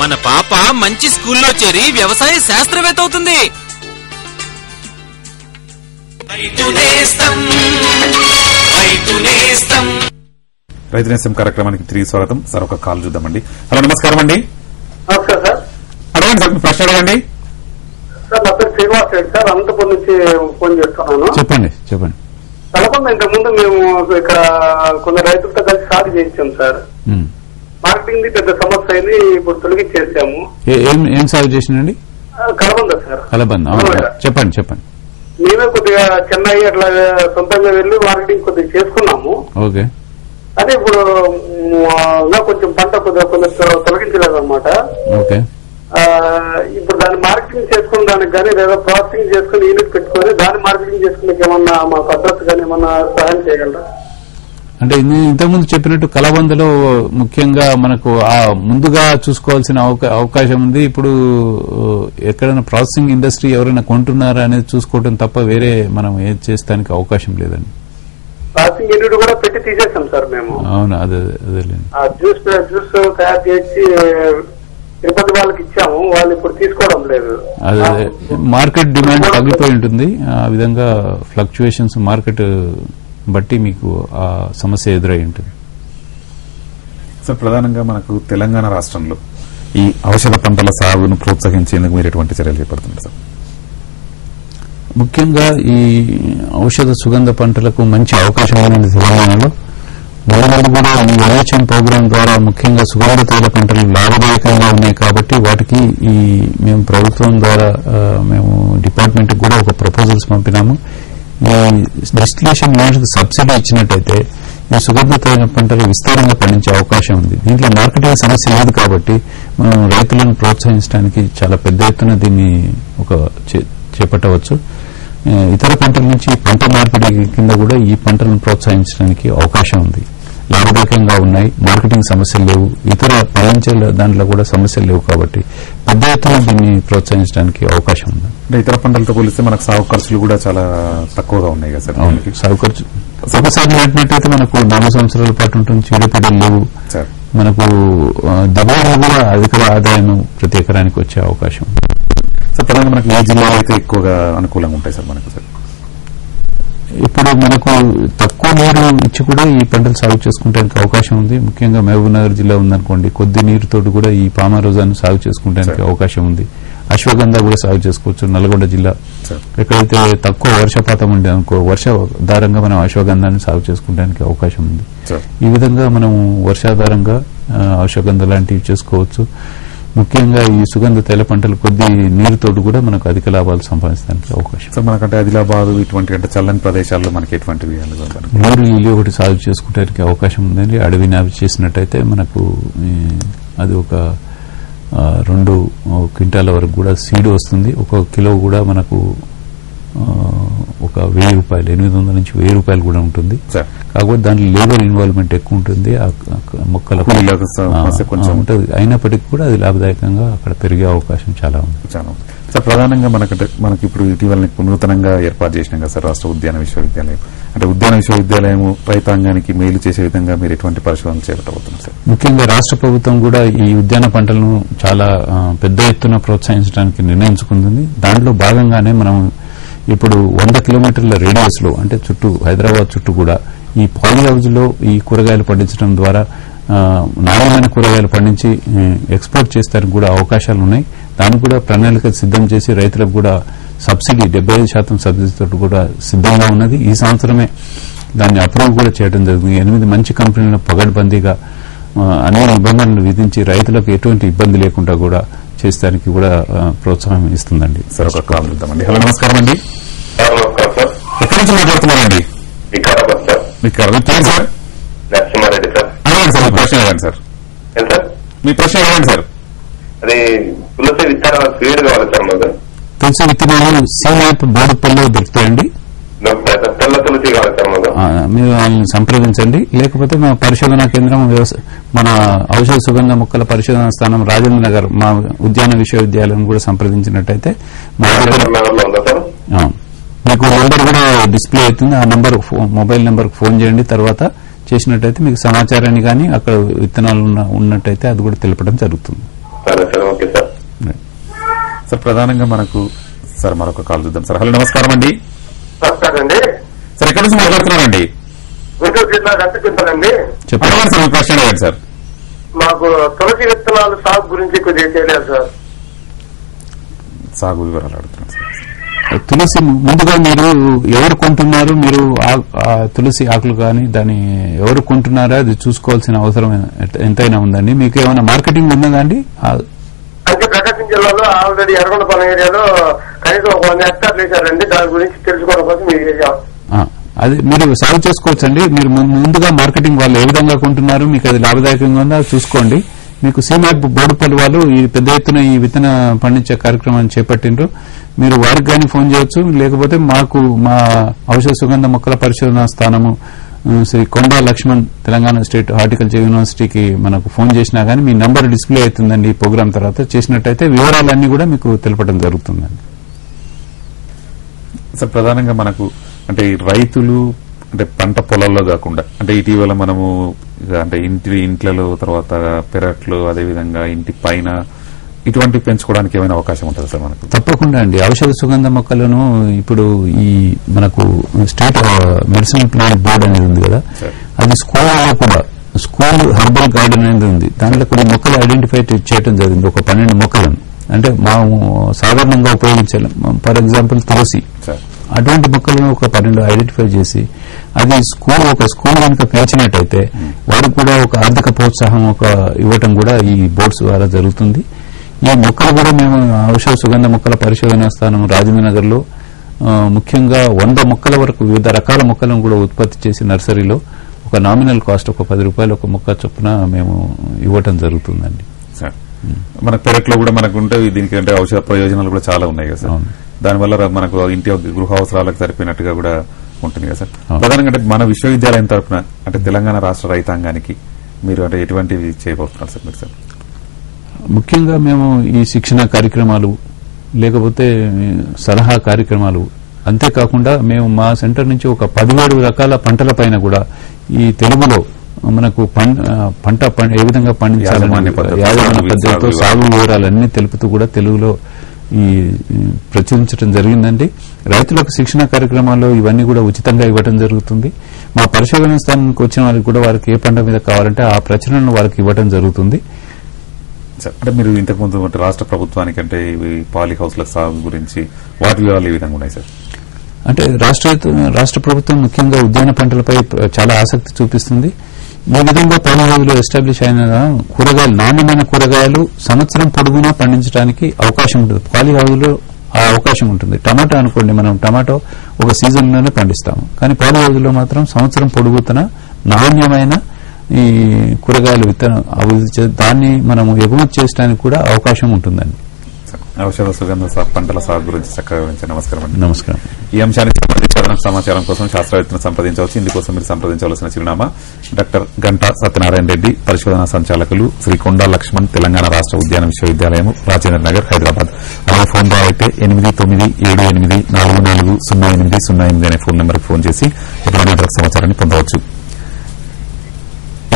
మన పాప మంచి స్కూల్లో చేరి వ్యవసాయ శాస్త్రవేత్త అవుతుంది. రైతు నేస్తం కార్యక్రమానికి తిరిగి స్వాగతం సార్. ఒక కాల్ చూద్దామండి. హలో, నమస్కారం అండి. నమస్కారం సార్. అడగండి సార్, మీ ప్రశ్న అడగండి. సార్ నా పేరు శ్రీనివాస్ రెడ్డి సార్, అనంతపురం నుంచి ఫోన్ చేస్తున్నాను. చెప్పండి. కలపండి ఇంతకుముందు మేము ఇక్కడ కొందరు రైతులతో కలిసి సాగు చేయించాం సార్. మార్కెటింగ్ పెద్ద సమస్య అయింది, ఇప్పుడు తొలగించేసాము. ఏం సాగు చేసినండి? కలబంద సార్. కలబంద, చెప్పండి. మేమే కొద్దిగా చెన్నై అట్లా సొంతంగా వెళ్లి మార్కెటింగ్ కొద్దిగా చేసుకున్నాము. ఓకే. అదే ఇప్పుడు కొంచెం పంట కొద్దిగా తొలగించలేదు అనమాట. ఓకే. ఇప్పుడు దాన్ని మార్కెటింగ్ చేసుకున్న దానికి కానీ లేదా ప్రాసెసింగ్ చేసుకుని యూనిట్ పెట్టుకొని దాన్ని మార్కెటింగ్ చేసుకునే ఏమన్నా మాకు అడ్రస్ కానీ ఏమన్నా సహాయం చేయగలరా? అంటే ఇంతకుముందు చెప్పినట్టు కలబందలో ముఖ్యంగా మనకు ముందుగా చూసుకోవాల్సిన అవకాశం ఉంది. ఇప్పుడు ఎక్కడైనా ప్రాసెసింగ్ ఇండస్ట్రీ ఎవరైనా కొంటున్నారా అనేది చూసుకోవడం తప్ప వేరే మనం ఏది చేస్తానికి అవకాశం లేదండి. ప్రాసెసింగ్ యూనిట్ కూడా పెట్టి తీసేసాం సార్ మేము. అవును, అదేలేండి. జ్యూస్ తయారు చేసి తిరుపతి వాళ్ళకి ఇచ్చాము, వాళ్ళు ఇప్పుడు తీసుకోవడం లేదు. అదే మార్కెట్ డిమాండ్ తగ్గిపోయి ఉంటుంది. ఆ విధంగా ఫ్లక్చుయేషన్స్ మార్కెట్ బట్టి మీకు ఆ సమస్య ఎదురై ఉంటుంది. సార్, ప్రధానంగా మనకు తెలంగాణ రాష్ట్రంలో ఈ ఔషధ పంటల సాగును ప్రోత్సహించేందుకు మీరు ఎటువంటి చర్యలు చేపడుతున్నారు సార్? ముఖ్యంగా ఈ ఔషధ సుగంధ పంటలకు మంచి అవకాశం ఉంది తెలంగాణలో. మొదలైన కూడా ఈ NHM ప్రోగ్రాం ద్వారా ముఖ్యంగా సుగంధ తైల పంటలు లాభదాయకంగా ఉన్నాయి కాబట్టి వాటికి మేము ప్రభుత్వం ద్వారా మేము డిపార్ట్మెంట్ కూడా ఒక ప్రపోజల్స్ పంపినాము. ఈ డిస్టిలేషన్ యూనిట్ సబ్సిడీ ఇచ్చినట్టయితే ఈ సుగంధ తైల పంటలు విస్తారంగా పండించే అవకాశం ఉంది. దీంట్లో మార్కెటింగ్ సమస్య లేదు కాబట్టి మనం రైతులను ప్రోత్సహించడానికి చాలా పెద్ద ఎత్తున దీన్ని చేపట్టవచ్చు. ఇతర పంటల నుంచి పంట మార్పిడి కింద కూడా ఈ పంటలను ప్రోత్సహించడానికి అవకాశం ఉంది. లాభదాయకంగా ఉన్నాయి, మార్కెటింగ్ సమస్యలు లేవు, ఇతర పండించే దాంట్లో కూడా సమస్యలు లేవు కాబట్టి పెద్ద ఎత్తున దీన్ని ప్రోత్సహించడానికి అవకాశం ఉంది. అంటే ఇతర పంటలతో పోలిస్తే మనకు సాగు ఖర్చులు కూడా చాలా తక్కువగా ఉన్నాయి కదా సార్? అవును, సాగు ఖర్చు ఒకసారి నాటినట్టయితే మనకు 4 సంవత్సరాల పాటు ఉంటుంది, చీడపీడలు లేవు, మనకు దిగుబడులు కూడా అధిక ఆదాయం ప్రతి ఎకరానికి వచ్చే అవకాశం ఉంది. సార్, ప్రధానంగా మనకి ఏ జిల్లాలో అయితే ఎక్కువగా అనుకూలంగా ఉంటాయి సార్ మనకు? సార్, ఇప్పుడు మనకు తక్కువ నీరు ఇచ్చి కూడా ఈ పంటలు సాగు చేసుకోవడానికి అవకాశం ఉంది. ముఖ్యంగా మహబూబ్ నగర్ జిల్లా ఉందనుకోండి, కొద్ది నీరుతో కూడా ఈ పామా రోజాను సాగు చేసుకోవడానికి అవకాశం ఉంది. అశ్వగంధ కూడా సాగు చేసుకోవచ్చు. నల్గొండ జిల్లా ఎక్కడైతే తక్కువ వర్షపాతం ఉండే అనుకో వర్షాధారంగా మనం అశ్వగంధాన్ని సాగు చేసుకోవడానికి అవకాశం ఉంది. ఈ విధంగా మనం వర్షాధారంగా అశ్వగంధ లాంటివి చేసుకోవచ్చు. ముఖ్యంగా ఈ సుగంధ తైల పంటలు కొద్ది నీరుతోటి కూడా మనకు అధిక లాభాలు సంపాదించడానికి అవకాశం. సార్, మనకంటే ఆదిలాబాద్ ఇటువంటి అంటే చల్లని ప్రదేశాల్లో మనకి ఎటువంటివి నీరు ఇల్లు ఒకటి సాగు చేసుకోవడానికి అవకాశం ఉందండి. అడవి నావి చేసినట్టయితే మనకు అది ఒక 2 క్వింటాల వరకు కూడా సీడ్ వస్తుంది. 1 కిలో కూడా మనకు ఒక 1000 రూపాయలు, 800 నుంచి 1000 రూపాయలు కూడా ఉంటుంది. కాకపోతే దాంట్లో లేబర్ ఇన్వాల్వ్మెంట్ ఎక్కువ ఉంటుంది, ఆ మొక్కలకు ఉంటుంది. అయినప్పటికీ కూడా అది లాభదాయకంగా అక్కడ పెరిగే అవకాశం చాలా ఉంది. సార్, ప్రధానంగా మనకి ఇప్పుడు ఇటీవల నూతనంగా ఏర్పాటు చేసినాం కదా సార్ రాష్ట్ర ఉద్యాన విశ్వవిద్యాలయం. అంటే ఉద్యాన విశ్వవిద్యాలయం రైతాంగానికి మేలు చేసే విధంగా మీరు ఎటువంటి పరిశోధనలు చేపట్టబోతున్నారు సార్? ముఖ్యంగా రాష్ట్ర ప్రభుత్వం కూడా ఈ ఉద్యాన పంటలను చాలా పెద్ద ఎత్తున ప్రోత్సహించడానికి నిర్ణయించుకుంటుంది. దాంట్లో భాగంగానే మనం ఇప్పుడు 100 కిలోమీటర్ల రేడియస్ లో అంటే హైదరాబాద్ చుట్టూ కూడా ఈ పాలీ హౌజ్ లో ఈ కూరగాయలు పండించడం ద్వారా నాణ్యమైన కూరగాయలు పండించి ఎక్స్పోర్ట్ చేస్తానికి కూడా అవకాశాలు ఉన్నాయి. దానికి కూడా ప్రణాళిక సిద్దం చేసి రైతులకు కూడా సబ్సిడీ 75% సబ్సిడీతో కూడా సిద్దంగా ఉన్నది. ఈ సంవత్సరమే దాన్ని అప్రూవ్ కూడా చేయడం జరిగింది. 8 మంచి కంపెనీలను పగడ్బందీగా అన్ని నిబంధనలు విధించి రైతులకు ఎటువంటి ఇబ్బంది లేకుండా కూడా చేస్తానికి కూడా ప్రోత్సాహం ఇస్తుందండి. సార్, ఒక కాల్ ఇద్దామండి. హలో, నమస్కారం అండి. ఎక్కడి నుంచి మాట్లాడుతున్నారండి? Sir, Narasimha Reddy sir. మీ ప్రశ్న ఇవ్వండి సార్. మీ ప్రశ్న ఇవ్వండి సార్. అది తులసి విత్తనాలు స్వీడ్ కావాలి సార్ మాకు. తులసి విత్తనాలు సీనాప్ బోడుపల్లిలో దొరుకుతాయండి. తెల్ల తులసి కావాలి సార్ మాకు. మీరు వాళ్ళని సంప్రదించండి. లేకపోతే మా పరిశోధనా కేంద్రం మన ఔషధ సుగంధ మొక్కల పరిశోధనా స్థానం రాజేంద్ర నగర్ మా ఉద్యాన విశ్వవిద్యాలయం కూడా సంప్రదించినట్టయితే మీకు నంబర్ కూడా డిస్ప్లే అవుతుంది. ఆ నంబర్ మొబైల్ నెంబర్ ఫోన్ చేయండి. తర్వాత చేసినట్టయితే మీకు సమాచారాన్ని కానీ అక్కడ విత్తనాలు ఉన్నట్టయితే అది కూడా తెలపడం జరుగుతుంది. సార్ ప్రధానంగా మనకు సార్ మరొక కాల్ చూద్దాం సార్. హలో నమస్కారం అండి. నమస్కారం అండి. సార్ ఎక్కడి నుంచి మాట్లాడుతున్నారండి? గుంటూరు జిల్లా గంటకుంటానండి. చెప్పండి సార్, మీ ప్రశ్న అడగండి సార్. మాకు తులసి విత్తనాలు సాగు గురించి కొద్దిగా తెలియదు సార్. సాగు వివరాలు అడుగుతున్నాను సార్. తులసి ముందుగా మీరు ఎవరు కొంటున్నారు, మీరు తులసి ఆకులు కానీ దాన్ని ఎవరు కొంటున్నారో అది చూసుకోవాల్సిన అవసరం ఎంతైనా ఉందండి. మీకు ఏమైనా మార్కెటింగ్ ఉన్నదా అండి? అంటే ప్రకాశం జిల్లాలో ఆల్రెడీ ఎర్రగొండపాలెం ఏరియాలో కనీసం 100 హెక్టార్లు వేశారండి. దాని గురించి తెలుసుకోవడం కోసం మీరు అది మీరు సాగు చేసుకోవచ్చండి. మీరు ముందుగా మార్కెటింగ్ వాళ్ళు ఏ విధంగా కొంటున్నారు, మీకు అది లాభదాయకంగా ఉందా చూసుకోండి. మీకు సీమాట్ బోడుపల్లి వాళ్ళు ఈ పెద్ద ఎత్తున ఈ విత్తన పండించే కార్యక్రమాన్ని చేపట్టిండ్రు. మీరు వారికి కానీ ఫోన్ చేయొచ్చు. లేకపోతే మాకు మా ఔషధ సుగంధ మొక్కల పరిశోధనా స్థానము శ్రీ కొండా లక్ష్మణ్ తెలంగాణ స్టేట్ హార్టికల్చర్ యూనివర్సిటీకి మనకు ఫోన్ చేసినా కానీ మీ నంబర్ డిస్ప్లే అవుతుందండి. ఈ ప్రోగ్రాం తర్వాత చేసినట్టయితే వివరాలన్నీ కూడా మీకు తెలపడం జరుగుతుందండి. సార్ ప్రధానంగా మనకు అంటే రైతులు అంటే పంట పొలాల్లో కాకుండా అంటే ఇటీవల మనము అంటే ఇంట్లలో తర్వాత పెరట్లు అదేవిధంగా ఇంటి పైన ఇటువంటి పెంచుకోవడానికి ఏమైనా అవకాశం ఉంటుంది సార్ మనకు? తప్పకుండా అండి. ఔషధ సుగంధ మొక్కలను ఇప్పుడు ఈ మనకు స్టేట్ మెడిసినల్ ప్లాంట్ బోర్డు అనేది ఉంది కదా, అది స్కూల్లో కూడా స్కూల్ హెర్బల్ గార్డెన్ అనేది ఉంది. దాంట్లో కొన్ని మొక్కలు ఐడెంటిఫై చేయడం జరిగింది. ఒక 12 మొక్కలను అంటే మనం సాధారణంగా ఉపయోగించాలి. ఫర్ ఎగ్జాంపుల్ తులసి, అటువంటి మొక్కలను ఒక 12 ఐడెంటిఫై చేసి అది ఒక స్కూల్ కనుక పెంచినట్టయితే వారికి కూడా ఒక ఆర్థిక ప్రోత్సాహం ఇవ్వటం కూడా ఈ బోర్డ్స్ ద్వారా జరుగుతుంది. ఈ మొక్కలు కూడా మేము ఔషధ సుగంధ మొక్కల పరిశోధనా స్థానం రాజేంద్రనగర్ లో ముఖ్యంగా 100 మొక్కల వరకు వివిధ రకాల మొక్కలను కూడా ఉత్పత్తి చేసి నర్సరీలో ఒక నామినల్ కాస్ట్ ఒక 10 రూపాయలు ఒక మొక్క చొప్పున మేము ఇవ్వటం జరుగుతుందండి. మన పెరట్లో కూడా మనకు ఉంటే దీనికి అంటే ఔషధ ప్రయోజనాలు కూడా చాలా ఉన్నాయి కదా సార్. దానివల్ల మనకు ఇంటి గృహ అవసరాలకు సరిపోయినట్టుగా కూడా ఉంటుంది కదా సార్. ప్రధానంగా అంటే మన విశ్వవిద్యాలయం తరఫున అంటే తెలంగాణ రాష్ట్ర రైతాంగానికి మీరు అంటే ఎటువంటివి చేయబోతున్నారు సార్ మీరు? సార్ ముఖ్యంగా మేము ఈ శిక్షణ కార్యక్రమాలు లేకపోతే సలహా కార్యక్రమాలు అంతేకాకుండా మేము మా సెంటర్ నుంచి ఒక 17 రకాల పంటల పైన కూడా ఈ తెలుగులో మనకు పంట ఏ విధంగా పండించాలని యాజమాన్య పద్ధతితో సాగు వివరాలన్నీ తెలుపుతూ కూడా తెలుగులో ఈ ప్రచురించడం జరిగిందండి. రైతులకు శిక్షణ కార్యక్రమాల్లో ఇవన్నీ కూడా ఉచితంగా ఇవ్వడం జరుగుతుంది. మా పరిశోధన స్థానానికి వచ్చిన వారికి కూడా వారికి ఏ పంట మీద కావాలంటే ఆ ప్రచురణను వారికి ఇవ్వడం జరుగుతుంది. అంటే మీరు ఇంతకుముందు రాష్ట్ర ప్రభుత్వానికి అంటే పాలీ హౌస్ల సాగు గురించి వాటి వివరాలు ఏ విధంగా ఉన్నాయి సార్? అంటే రాష్ట్ర ప్రభుత్వం ముఖ్యంగా ఉద్యాన పంటలపై చాలా ఆసక్తి చూపిస్తుంది. ఈ విధంగా పాలీ హౌస్లో ఎస్టాబ్లిష్ అయిన కూరగాయలు నాణ్యమైన కూరగాయలు సంవత్సరం పొడుగునా పండించడానికి అవకాశం ఉంటుంది. పాలీ హౌస్లో ఆ అవకాశం ఉంటుంది. టమాటో అనుకోండి, మనం టమాటో ఒక సీజన్లోనే పండిస్తాము. కానీ పాలీ హౌస్లో మాత్రం సంవత్సరం పొడుగుతున్న నాణ్యమైన ఈ కూరగాయలు విత్తనం దాన్ని మనం ఎగుమతి చేయడానికి కూడా అవకాశం ఉంటుందండి. ఔషధ సుగంధ పంటల సాగు గురించి చక్కగా వివరించారు. నమస్కారం అండి. నమస్కారం. ఈ అంశానికి సంబంధించి అదనపు సమాచారం కోసం శాస్త్రవేత్తను సంప్రదించవచ్చు. ఇందుకోసం మీరు సంప్రదించవలసిన చిరునామా డాక్టర్ గంటా సత్యనారాయణ రెడ్డి, పరిశోధనా సంచాలకులు, శ్రీ కొండా లక్ష్మణ్, తెలంగాణ రాష్ట్ర ఉద్యాన విశ్వవిద్యాలయం, రాజేంద్ర నగర్, హైదరాబాద్. అలాగే ఫోన్ ద్వారా అయితే 8978440808 అనే ఫోన్ నెంబర్కి ఫోన్ చేసి ఎటువంటి సమాచారాన్ని పొందవచ్చు.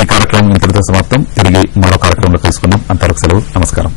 ఈ కార్యక్రమం ఇంతటితో సమాప్తం. తిరిగి మరో కార్యక్రమంలో కలుసుకుందాం. అంతవరకు సెలవు. నమస్కారం.